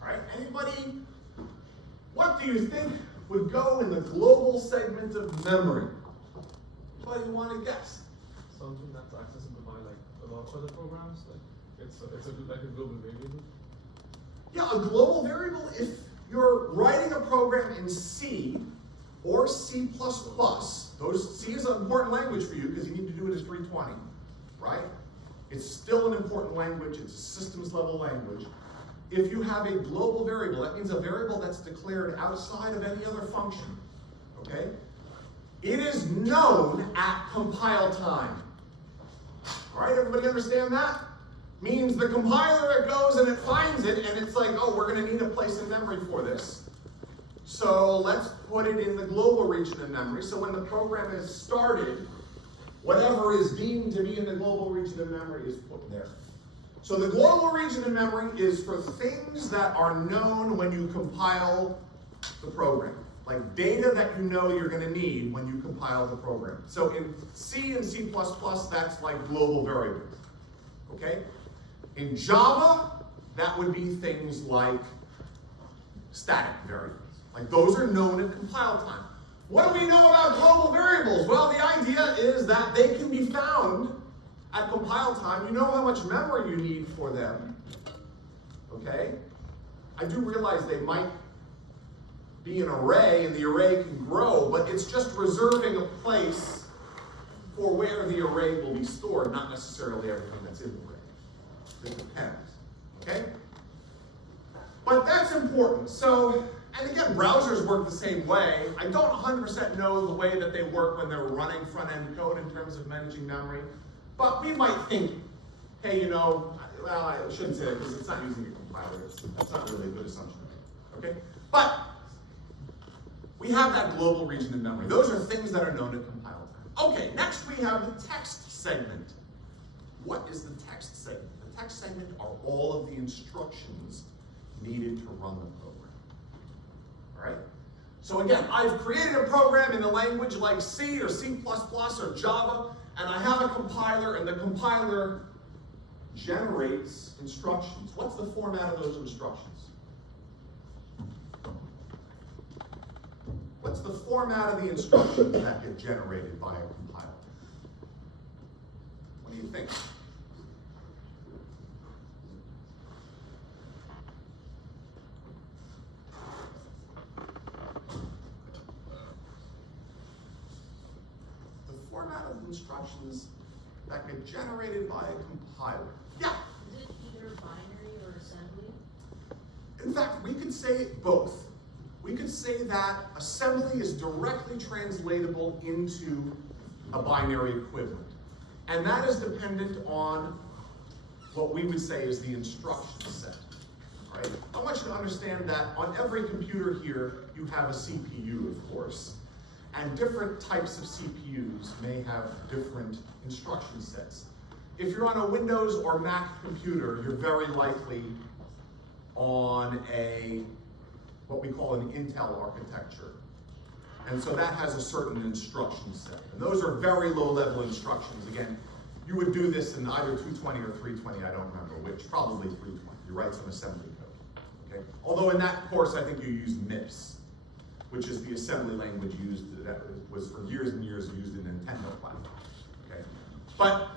All right, anybody, what do you think would go in the global segment of memory? Anybody want to guess? Something that's accessible by like a lot of other programs, like it's like a global variable. Yeah, a global variable. If you're writing a program in C or C++, C is an important language for you because you need to do it as 320, right? It's still an important language. It's a systems level language. If you have a global variable, that means a variable that's declared outside of any other function, okay? It is known at compile time. All right, everybody understand that? Means the compiler, it goes and it finds it, and it's like, oh, we're going to need a place in memory for this. So let's put it in the global region of memory. So when the program is started, whatever is deemed to be in the global region of memory is put there. So the global region of memory is for things that are known when you compile the program. Like data that you know you're going to need when you compile the program. So in C and C++, that's like global variables. Okay? In Java, that would be things like static variables. Like those are known at compile time. What do we know about global variables? Well, the idea is that they can be found at compile time. You know how much memory you need for them. Okay? I do realize they might be an array, and the array can grow, but it's just reserving a place for where the array will be stored, not necessarily everything that's in the array. It depends, okay? But that's important. So, and again, browsers work the same way. I don't 100% know the way that they work when they're running front-end code in terms of managing memory, but we might think, hey, well, I shouldn't say that because it's not using a compiler. That's not really a good assumption, okay? But we have that global region of memory. Those are things that are known at compile time. Okay, next we have the text segment. What is the text segment? The text segment are all of the instructions needed to run the program. All right? So again, I've created a program in a language like C or C++ or Java, and I have a compiler, and the compiler generates instructions. What's the format of those instructions? What's the format of the instructions that get generated by a compiler? What do you think? The format of instructions that get generated by a compiler. Yeah? Is it either binary or assembly? In fact, we could say both. We could say that assembly is directly translatable into a binary equivalent. And that is dependent on what we would say is the instruction set. Right? I want you to understand that on every computer here, you have a CPU, of course. And different types of CPUs may have different instruction sets. If you're on a Windows or Mac computer, you're very likely on what we call an Intel architecture. And so that has a certain instruction set. And those are very low-level instructions. Again, you would do this in either 220 or 320, I don't remember which, probably 320. You write some assembly code. Okay? Although in that course, I think you use MIPS, which is the assembly language used that was for years and years used in Nintendo platforms. Okay? But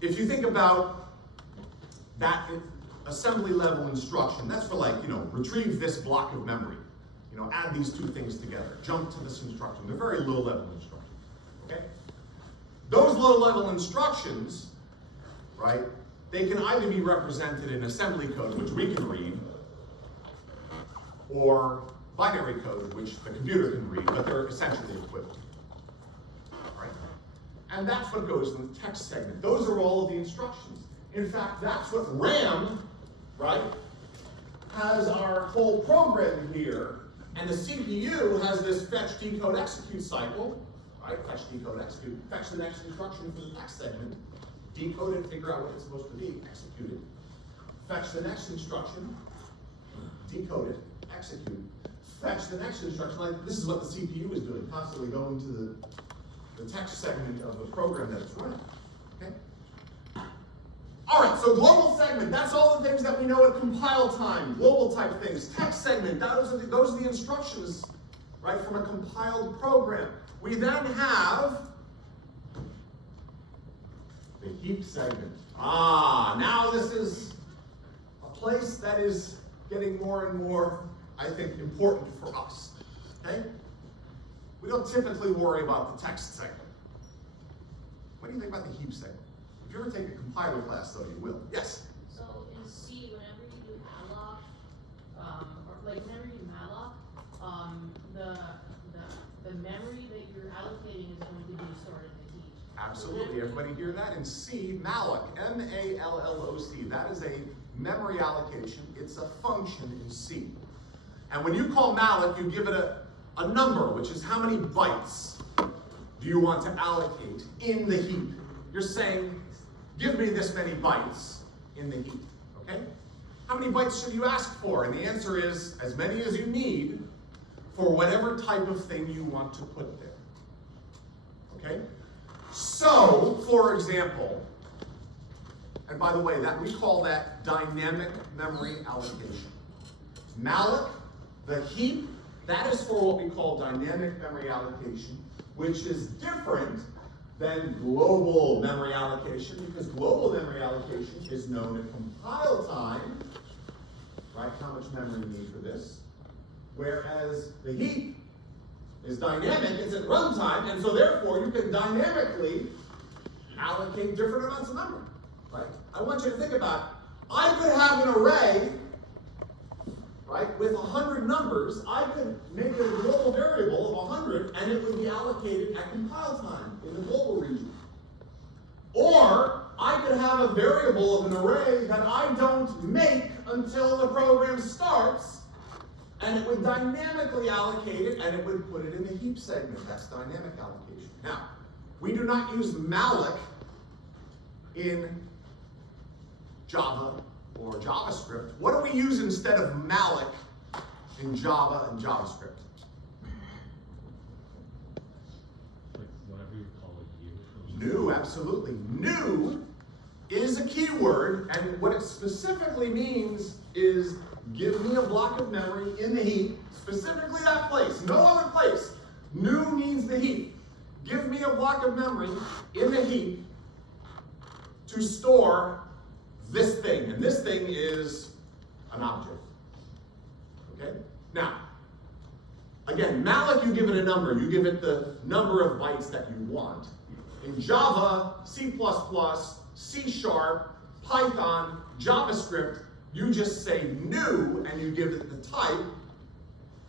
if you think about that assembly level instruction, that's for like, retrieve this block of memory. Add these two things together. Jump to this instruction. They're very low level instructions. Okay? Those low level instructions, right, they can either be represented in assembly code, which we can read, or binary code, which the computer can read, but they're essentially equivalent. Right? And that's what goes in the text segment. Those are all of the instructions. In fact, that's what RAM, right, has our whole program here, and the CPU has this fetch, decode, execute cycle, right? Fetch, decode, execute, fetch the next instruction for the text segment, decode it, figure out what it's supposed to be, execute it, fetch the next instruction, decode it, execute, fetch the next instruction. Like, this is what the CPU is doing, constantly going to the text segment of the program that it's running. Okay? All right, so global segment, that's all the things that we know at compile time, global type things. Text segment, those are the instructions, right, from a compiled program. We then have the heap segment. Now this is a place that is getting more and more, I think, important for us, okay? We don't typically worry about the text segment. What do you think about the heap segment? If you ever take a compiler class, though, you will. Yes? So in C, whenever you do malloc, whenever you do malloc, the memory that you're allocating is going to be stored in the heap. Absolutely. Everybody hear that? In C, malloc, M-A-L-L-O-C, that is a memory allocation. It's a function in C. And when you call malloc, you give it a number, which is how many bytes do you want to allocate in the heap. You're saying, give me this many bytes in the heap, okay? How many bytes should you ask for? And the answer is as many as you need for whatever type of thing you want to put there, okay? So, for example, and by the way, that we call that dynamic memory allocation. Malloc, the heap, that is for what we call dynamic memory allocation, which is different than global memory allocation, because global memory allocation is known at compile time, right? How much memory you need for this. Whereas the heap is dynamic, it's at runtime, and so therefore you can dynamically allocate different amounts of memory, right? I want you to think about, I could have an array, right, with 100 numbers. I could make it a global variable of 100, and it would be allocated at compile time in the global region. Or I could have a variable of an array that I don't make until the program starts, and it would dynamically allocate it, and it would put it in the heap segment. That's dynamic allocation. Now, we do not use malloc in Java or JavaScript. What do we use instead of malloc in Java and JavaScript? absolutely. New is a keyword, and what it specifically means is give me a block of memory in the heap, specifically that place, no other place. New means the heap. Give me a block of memory in the heap to store this thing, and this thing is an object. Okay? Now, again, malloc, you give it a number. You give it the number of bytes that you want. In Java, C++, C#, Python, JavaScript, you just say new and you give it the type,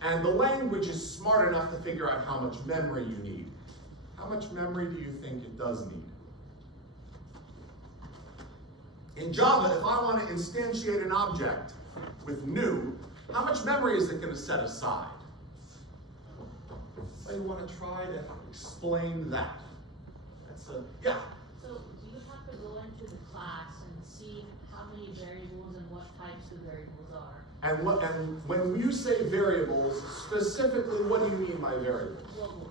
and the language is smart enough to figure out how much memory you need. How much memory do you think it does need? In Java, if I want to instantiate an object with new, how much memory is it going to set aside? So you want to try to explain that. That's a, yeah? So you would have to go into the class and see how many variables and what types of variables are. And when you say variables, specifically, what do you mean by variables? Global.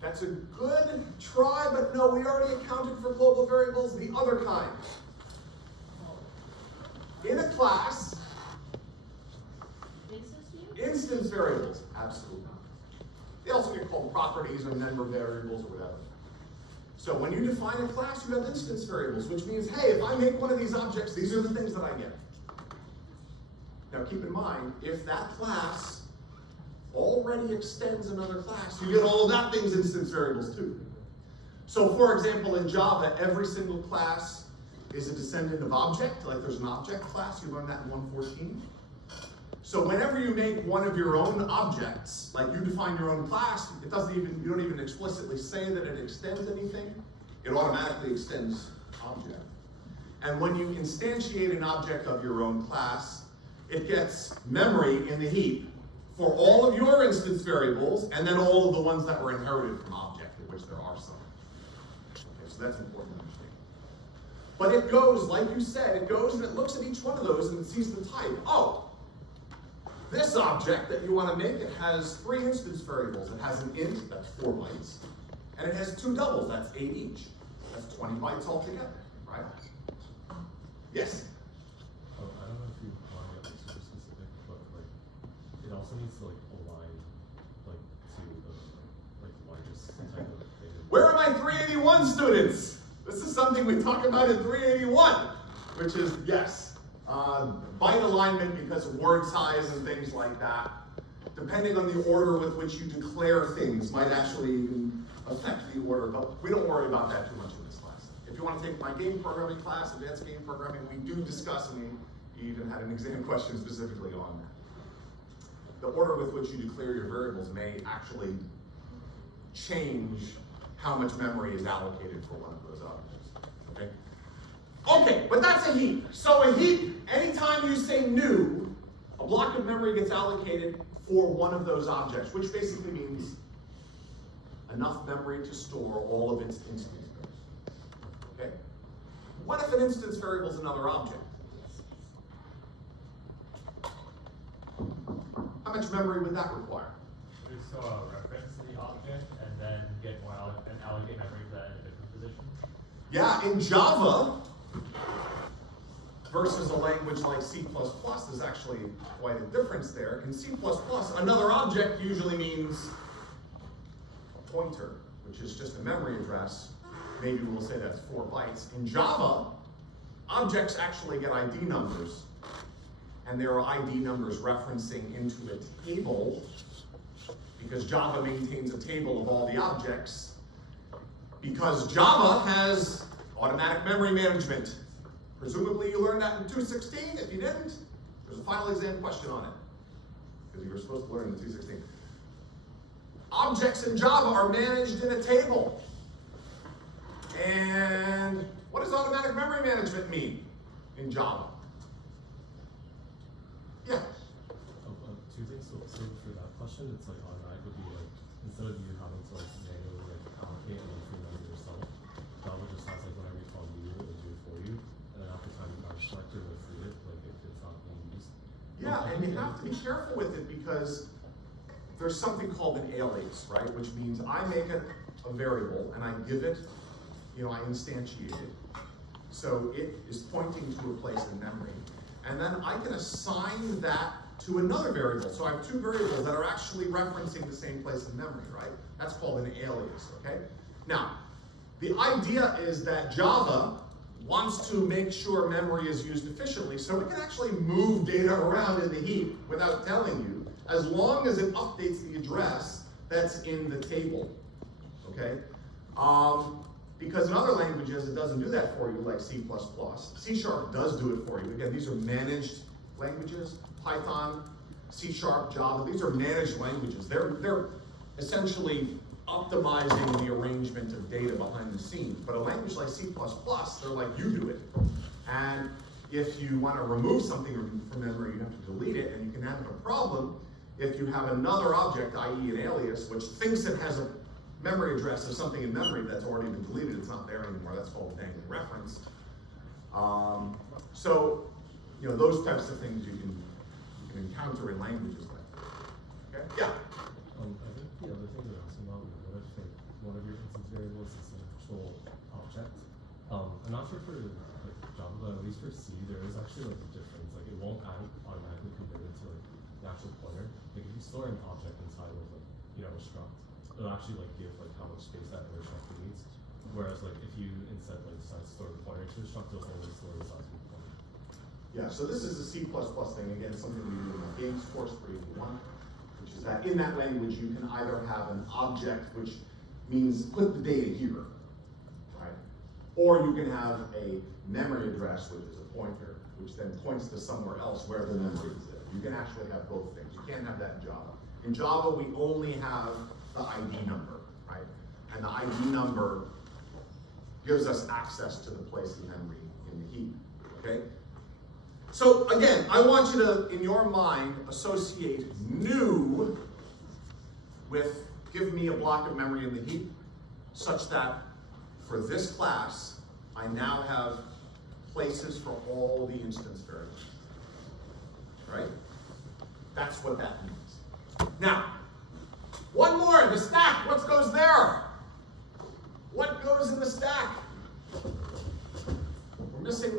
That's a good try, but no, we already accounted for global variables, the other kind. In a class, Instance view? instance variables, absolutely. They also get called properties or member variables or whatever. So when you define a class, you have instance variables, which means, hey, if I make one of these objects, these are the things that I get. Now keep in mind, if that class already extends another class, you get all of that thing's instance variables too. So for example, in Java, every single class is a descendant of object, like there's an object class, you learned that in 114. So whenever you make one of your own objects, like you define your own class, you don't even explicitly say that it extends anything, it automatically extends object. And when you instantiate an object of your own class, it gets memory in the heap for all of your instance variables, and then all of the ones that were inherited from object, of which there are some. Okay, so that's important to understand. But it goes, like you said, it goes and it looks at each one of those and it sees the type. Oh, this object that you want to make, it has 3 instance variables. It has an int, that's 4 bytes, and it has 2 doubles, that's 8 each. That's 20 bytes altogether, right? Yes? I don't know if you want to get super specific, but like it also needs to like align like to the largest type of thing. Where are my 381 students? This is something we talk about in 381, which is, yes, byte alignment because of word size and things like that. Depending on the order with which you declare things might actually even affect the order, but we don't worry about that too much in this class. If you want to take my game programming class, advanced game programming, we do discuss, and we even had an exam question specifically on that. The order with which you declare your variables may actually change how much memory is allocated for one of those objects, okay? Okay, but that's a heap. So a heap, anytime you say new, a block of memory gets allocated for one of those objects, which basically means enough memory to store all of its instance variables, okay? What if an instance variable is another object? How much memory would that require? So reference the object and then get more and allocate memory to that in a different position. Yeah, in Java, versus a language like C++, there's actually quite a difference there. In C++, another object usually means a pointer, which is just a memory address. Maybe we'll say that's 4 bytes. In Java, objects actually get ID numbers, and there are ID numbers referencing into a table, because Java maintains a table of all the objects, because Java has automatic memory management. Presumably you learned that in 216. If you didn't, there's a final exam question on it, because you were supposed to learn in 216. Objects in Java are managed in a table. And what does automatic memory management mean in Java? Yeah. Two things. So for that question, it's like automatic would be like instead of you having to like manually like allocate and like remember yourself, Java just has like whenever you call you, it'll do it for you, and then after time you can select it or free it, like if it's not being used. Yeah, and you have to be careful with it because there's something called an alias, right? Which means I make a variable and I give it I instantiated. So it is pointing to a place in memory. And then I can assign that to another variable. So I have two variables that are actually referencing the same place in memory, right? That's called an alias, okay? Now, the idea is that Java wants to make sure memory is used efficiently, so it can actually move data around in the heap without telling you, as long as it updates the address that's in the table, okay? Because in other languages, it doesn't do that for you, like C++. C# does do it for you. Again, these are managed languages. Python, C#, Java, these are managed languages. They're essentially optimizing the arrangement of data behind the scenes. But a language like C++, they're like, you do it. And if you want to remove something from memory, you have to delete it, and you can have a problem if you have another object, i.e. an alias, which thinks it has a memory address of something in memory that's already been deleted. It's not there anymore. That's called dangling reference. So, those types of things you can encounter in languages like that. Okay? Yeah? I think the other thing you're asking about, what if like, one of your instance variables is an actual object? I'm not sure for like Java, but at least for C, there is actually like a difference. Like it won't automatically convert it to like the actual pointer. Like if you store an object inside of like, a struct, it'll actually like give like how much space that inner struct needs. Whereas like if you instead like decide to store the pointer to a struct, it'll only store the size of the pointer. Yeah, so this is a C++ thing, again, something we do in the games course 381, which is that in that language you can either have an object, which means put the data here, right? Or you can have a memory address, which is a pointer, which then points to somewhere else where the memory is there. You can actually have both things. You can't have that in Java. In Java, we only have the ID number, right? And the ID number gives us access to the place in memory in the heap, okay? So again, I want you to, in your mind, associate new with give me a block of memory in the heap, such that for this class, I now have places for all the instance variables, right? That's what that means. Now, one more, the stack, what goes there? What goes in the stack? We're missing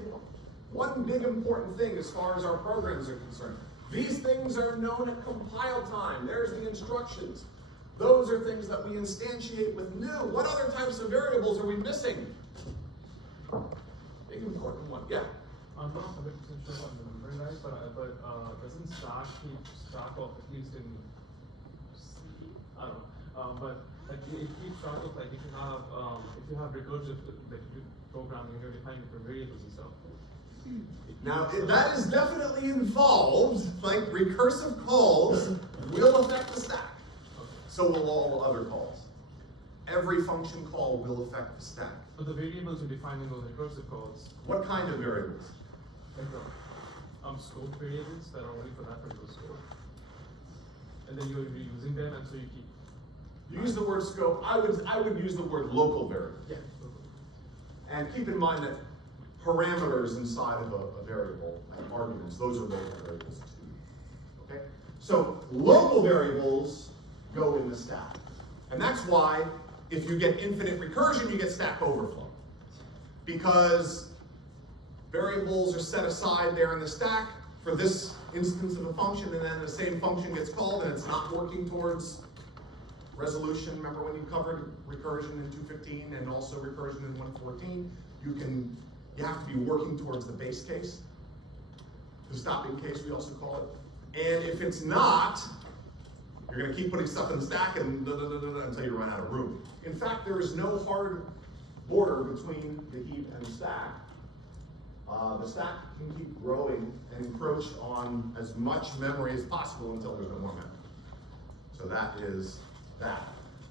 one big important thing as far as our programs are concerned. These things are known at compile time. There's the instructions. Those are things that we instantiate with new. What other types of variables are we missing? Big important one, yeah. I'm not 100% sure if I'm remembering right, but doesn't stack keep track of, at least in C, I don't know, but like it keeps track of like if you have recursive like programming, you're defining different variables and stuff. Now, that is definitely involved, like recursive calls will affect the stack. So will all other calls. Every function call will affect the stack. But the variables you define in those recursive calls, What kind of variables? like the scope variables that are only for that particular scope. And then you're reusing them, and so you keep. You use the word scope. I would use the word local variable. Yeah. And keep in mind that parameters inside of a variable, like arguments, those are local variables too. Okay? So local variables go in the stack. And that's why if you get infinite recursion, you get stack overflow. Because variables are set aside there in the stack for this instance of a function, and then the same function gets called and it's not working towards resolution. Remember when you covered recursion in 215 and also recursion in 114? You have to be working towards the base case, the stopping case we also call it. And if it's not, you're going to keep putting stuff in the stack and until you run out of room. In fact, there is no hard border between the heap and the stack. The stack can keep growing and encroach on as much memory as possible until there's no more memory. So that is that.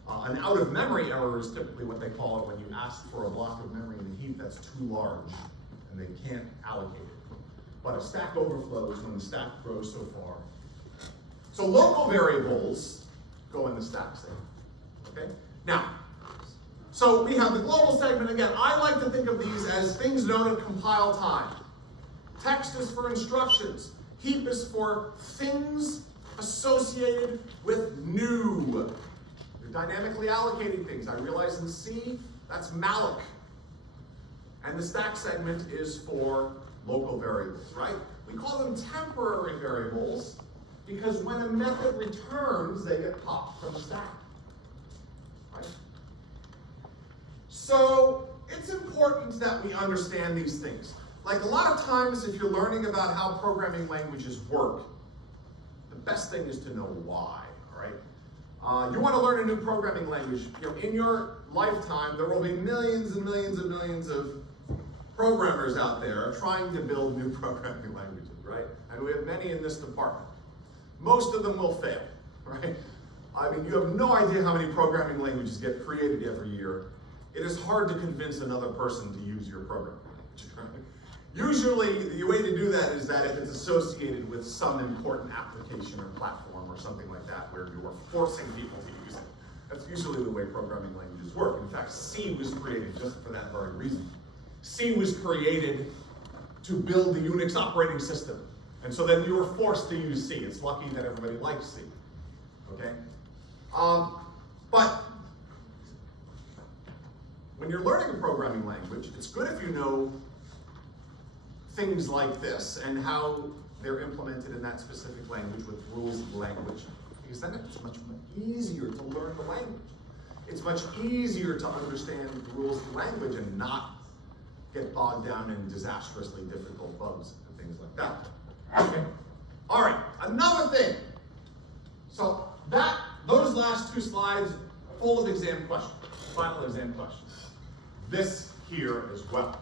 An out-of-memory error is typically what they call it when you ask for a block of memory in a heap that's too large and they can't allocate it. But a stack overflow is when the stack grows so far. So local variables go in the stack segment. Okay? Now, so we have the global segment again. I like to think of these as things known at compile time. Text is for instructions. Heap is for things associated with new. You're dynamically allocating things. I realize in C, that's malloc. And the stack segment is for local variables, right? We call them temporary variables because when a method returns, they get popped from the stack, right? So it's important that we understand these things. Like a lot of times, if you're learning about how programming languages work, the best thing is to know why, all right? You want to learn a new programming language. You know, in your lifetime, there will be millions and millions and millions of programmers out there trying to build new programming languages, right? And we have many in this department. Most of them will fail, right? I mean, you have no idea how many programming languages get created every year. It is hard to convince another person to use your programming language, right? Usually, the way to do that is that if it's associated with some important application or platform or something like that where you are forcing people to use it. That's usually the way programming languages work. In fact, C was created just for that very reason. C was created to build the Unix operating system. And so then you were forced to use C. It's lucky that everybody likes C, okay? But when you're learning a programming language, it's good if you know things like this and how they're implemented in that specific language with rules of language, because then it's much easier to learn the language. It's much easier to understand the rules of the language and not get bogged down in disastrously difficult bugs and things like that. Okay. All right, another thing. So those last two slides, full of exam questions, final exam questions. This here as well.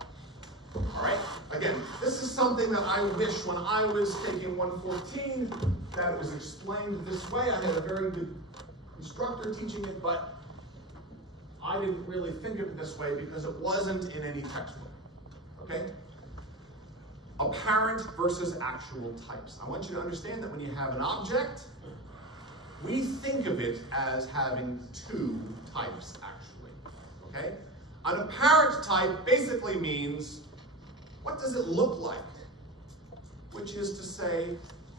All right, again, this is something that I wish when I was taking 114 that it was explained this way. I had a very good instructor teaching it, but I didn't really think of it this way because it wasn't in any textbook, okay? Apparent versus actual types. I want you to understand that when you have an object, we think of it as having two types, actually, okay? An apparent type basically means, what does it look like? Which is to say,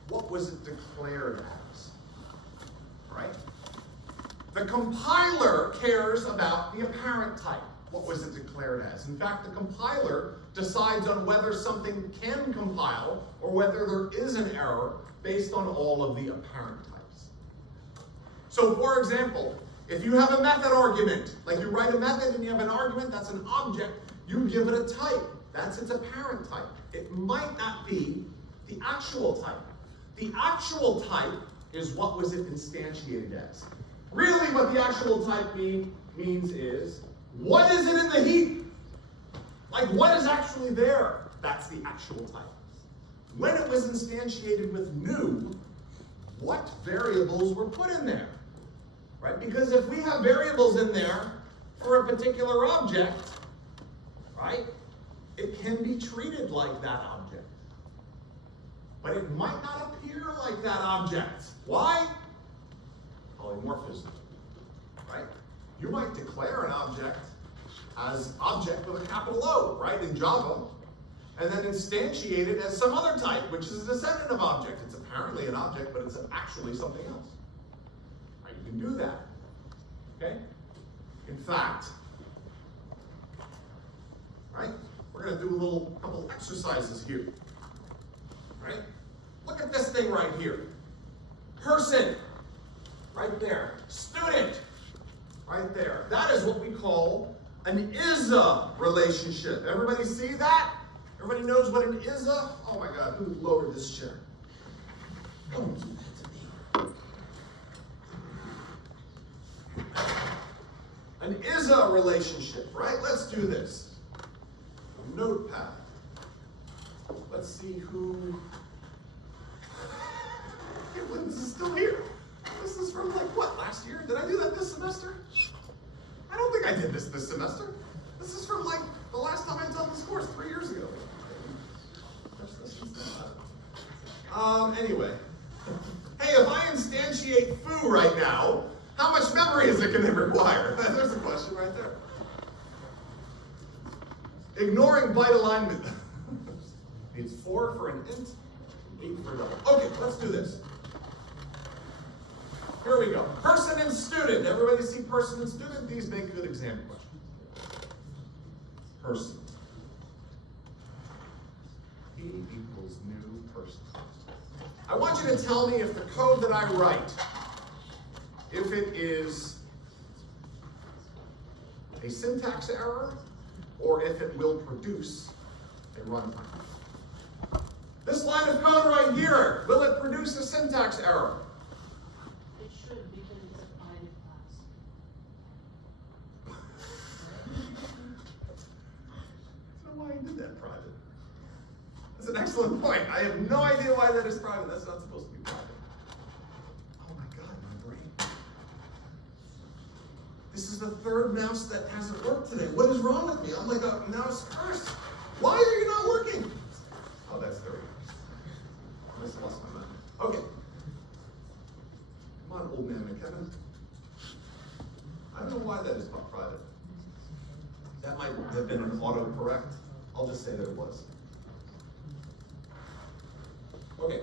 what was it declared as? All right? The compiler cares about the apparent type. What was it declared as? In fact, the compiler decides on whether something can compile or whether there is an error based on all of the apparent types. So for example, if you have a method argument, like you write a method and you have an argument, that's an object, you give it a type. That's its apparent type. It might not be the actual type. The actual type is what was it instantiated as. Really what the actual type means is, what is it in the heap? Like what is actually there? That's the actual type. When it was instantiated with new, what variables were put in there? Right? Because if we have variables in there for a particular object, right, it can be treated like that object. But it might not appear like that object. Why? Polymorphism, right? You might declare an object as object with a capital O, right, in Java, and then instantiate it as some other type, which is a descendant of object. It's apparently an object, but it's actually something else. Right? You can do that, okay? In fact, right, we're going to do a couple exercises here, right? Look at this thing right here. Person, right there. Student, right there. That is what we call an is-a relationship. Everybody see that? Everybody knows what an is-a? Oh my God, who lowered this chair? Don't do that to me. An is-a relationship, right? Let's do this. Notepad. Let's see who. This is still here. This is from like what, last year? Did I do that this semester? I don't think I did this semester. This is from like the last time I taught this course 3 years ago. Anyway. Hey, if I instantiate foo right now, how much memory is it going to require? There's a question right there. Ignoring byte alignment. Needs 4 for an int, 8 for a double. Okay, let's do this. Here we go. Person and student. Everybody see person and student? These make good exam questions. Person. P equals new person. I want you to tell me if the code that I write, if it is a syntax error or if it will produce a runtime. This line of code right here, will it produce a syntax error? It should, because it's a private class. I don't know why I did that private. That's an excellent point. I have no idea why that is private. That's not supposed to be private. Oh my God, my brain. This is the third mouse that hasn't worked today. What is wrong with me? I'm like a mouse curse. Why are you not working? Oh, that's very nice. I just lost my mind. Okay. Come on, old man McKenna. I don't know why that is not private. That might have been an autocorrect. I'll just say that it was. Okay.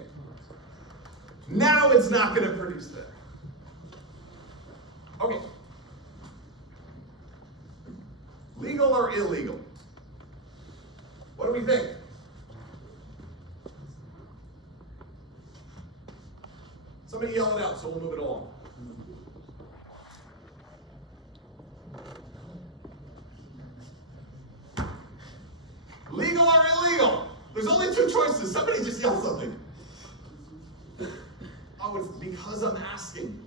Now it's not going to produce that. Okay. Legal or illegal? What do we think? Somebody yell it out so we'll move it along. Legal or illegal? There's only two choices. Somebody just yell something. Oh, it's because I'm asking.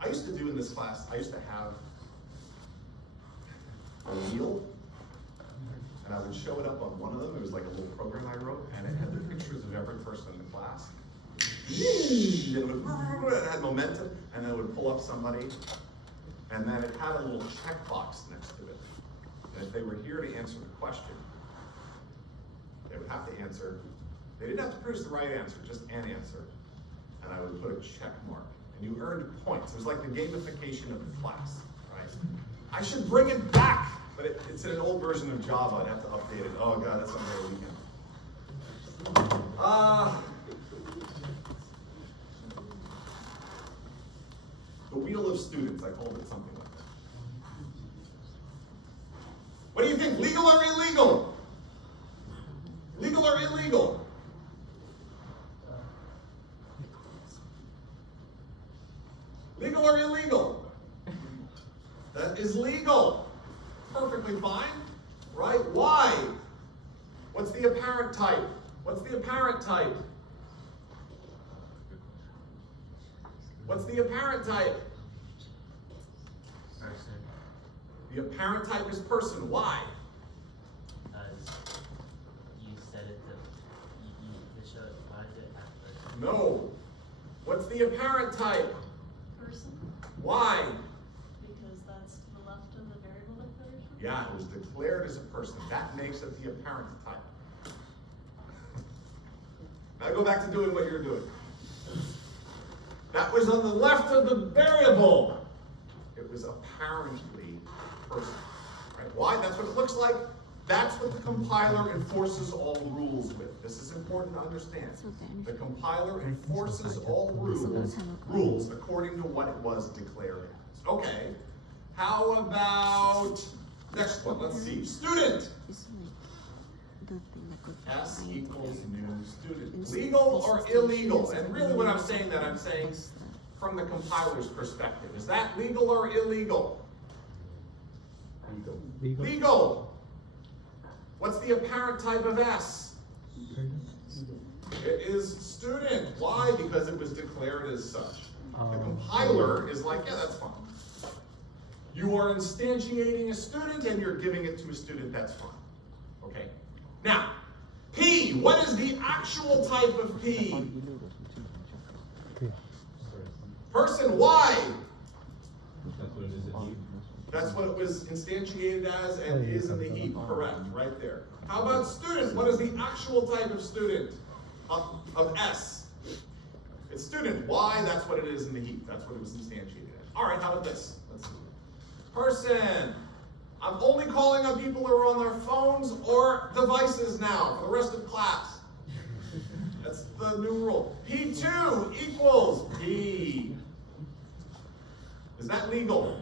I used to do in this class, I used to have a wheel, and I would show it up on one of them. It was like a little program I wrote, and it had the pictures of every person in the class. It had momentum, and then it would pull up somebody, and then it had a little checkbox next to it. And if they were here to answer the question, they would have to answer. They didn't have to produce the right answer, just an answer. And I would put a check mark. And you earned points. It was like the gamification of the class, right? I should bring it back, but it's in an old version of Java. I'd have to update it. Oh God, that's on the weekend. The wheel of students, I called it something like that. What do you think, legal or illegal? Legal or illegal? Legal or illegal? That is legal. Perfectly fine, right? Why? What's the apparent type? What's the apparent type? What's the apparent type? Person. The apparent type is person. Why? Because you said it to, you initialized it at first. No. What's the apparent type? Person, Why? because that's to the left of the variable declaration? Yeah, it was declared as a person. That makes it the apparent type. Now go back to doing what you're doing. That was on the left of the variable. It was apparently person. Right? Why? That's what it looks like. That's what the compiler enforces all rules with. This is important to understand. The compiler enforces all rules according to what it was declared as. Okay. How about next one? Let's see. Student. S equals new student. Legal or illegal? And really what I'm saying that I'm saying from the compiler's perspective. Is that legal or illegal? Legal. Legal. What's the apparent type of S? It is student. Why? Because it was declared as such. The compiler is like, yeah, that's fine. You are instantiating a student and you're giving it to a student, that's fine. Okay. Now, P, what is the actual type of P? Person, why? That's what it was instantiated as and is in the heap, correct, right there. How about student? What is the actual type of student of S? It's student. Why? That's what it is in the heap. That's what it was instantiated as. All right, how about this? Let's see. Person. I'm only calling on people who are on their phones or devices now for the rest of class. That's the new rule. P2 equals P. Is that legal?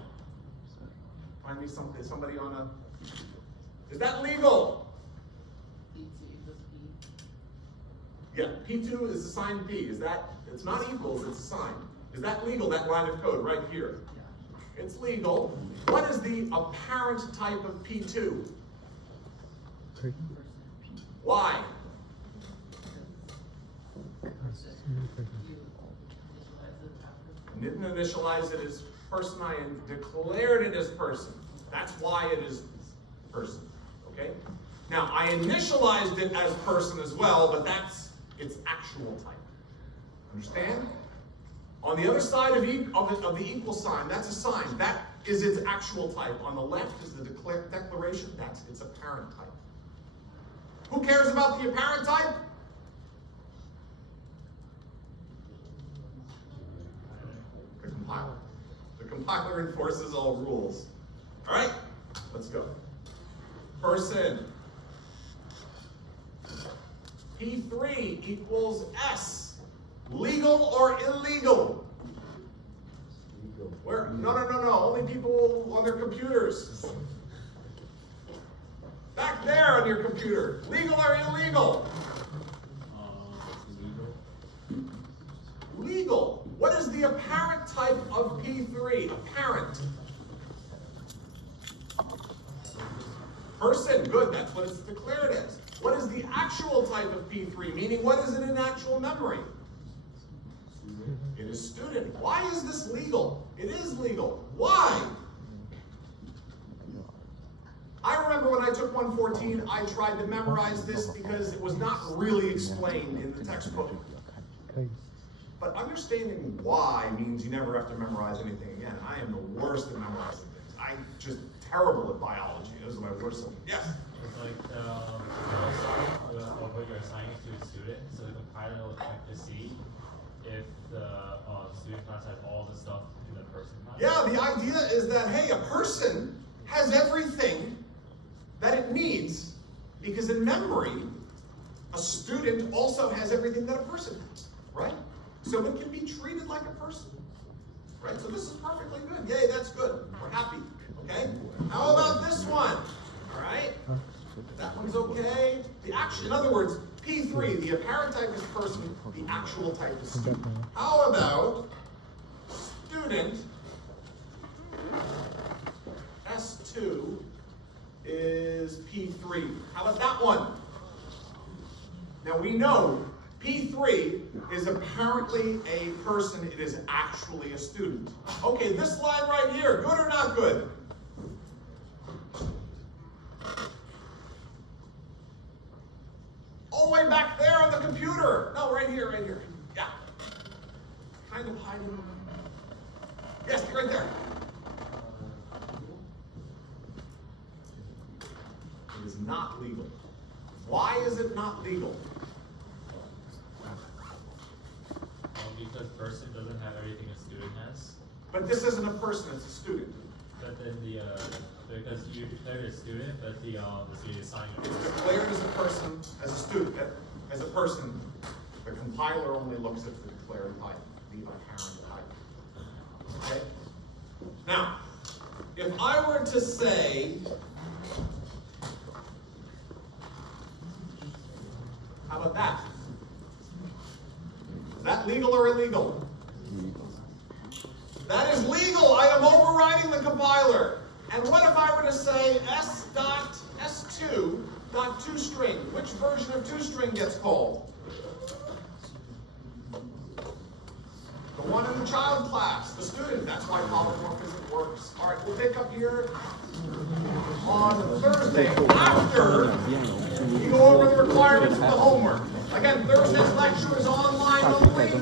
Find me somebody on a Is that legal? Yeah, P2 is assigned P. Is that, it's not equals, it's a sign. Is that legal, that line of code right here? It's legal. What is the apparent type of P2? Why? I didn't initialize it as person, I declared it as person. That's why it is person, okay? Now, I initialized it as person as well, but that's its actual type. Understand? On the other side of the equal sign, that's a sign. That is its actual type. On the left is the declaration. That's its apparent type. Who cares about the apparent type? The compiler. The compiler enforces all rules. All right, let's go. Person. P3 equals S. Legal or illegal? Where? No. Only people on their computers. Back there on your computer. Legal or illegal? Legal. What is the apparent type of P3? Apparent. Person. Good. That's what it's declared as. What is the actual type of P3? Meaning, what is it in actual memory? It is student. Why is this legal? It is legal. Why? I remember when I took 114, I tried to memorize this because it was not really explained in the textbook. But understanding why means you never have to memorize anything again. I am the worst at memorizing things. I'm just terrible at biology. Those are my worst subjects. Yes? It's like what you're assigning to a student, so the compiler will check to see if the student class has all the stuff in the person class. Yeah, the idea is that, hey, a person has everything that it needs, because in memory, a student also has everything that a person has, right? So it can be treated like a person, right? So this is perfectly good. Yay, that's good. We're happy, okay? How about this one? All right? That one's okay. In other words, P3, the apparent type is person, the actual type is student. How about student S2 is P3? How about that one? Now we know P3 is apparently a person, it is actually a student. Okay, this line right here, good or not good? All the way back there on the computer. No, right here, right here. Yeah. Kind of hiding. Yes, right there. It is not legal. Why is it not legal? Because person doesn't have everything a student has. But this isn't a person, it's a student. But then because you declared a student, but the student is signing up. Declared as a person, as a student, as a person, the compiler only looks at the declared type, the apparent type. Okay? Now, if I were to say, how about that? Is that legal or illegal? That is legal. I am overriding the compiler. And what if I were to say S.S2.toString? Which version of toString gets called? The one in the child class, the student. That's why polymorphism works. All right, we'll pick up here on Thursday after we go over the requirements of the homework. Again, Thursday's lecture is online only.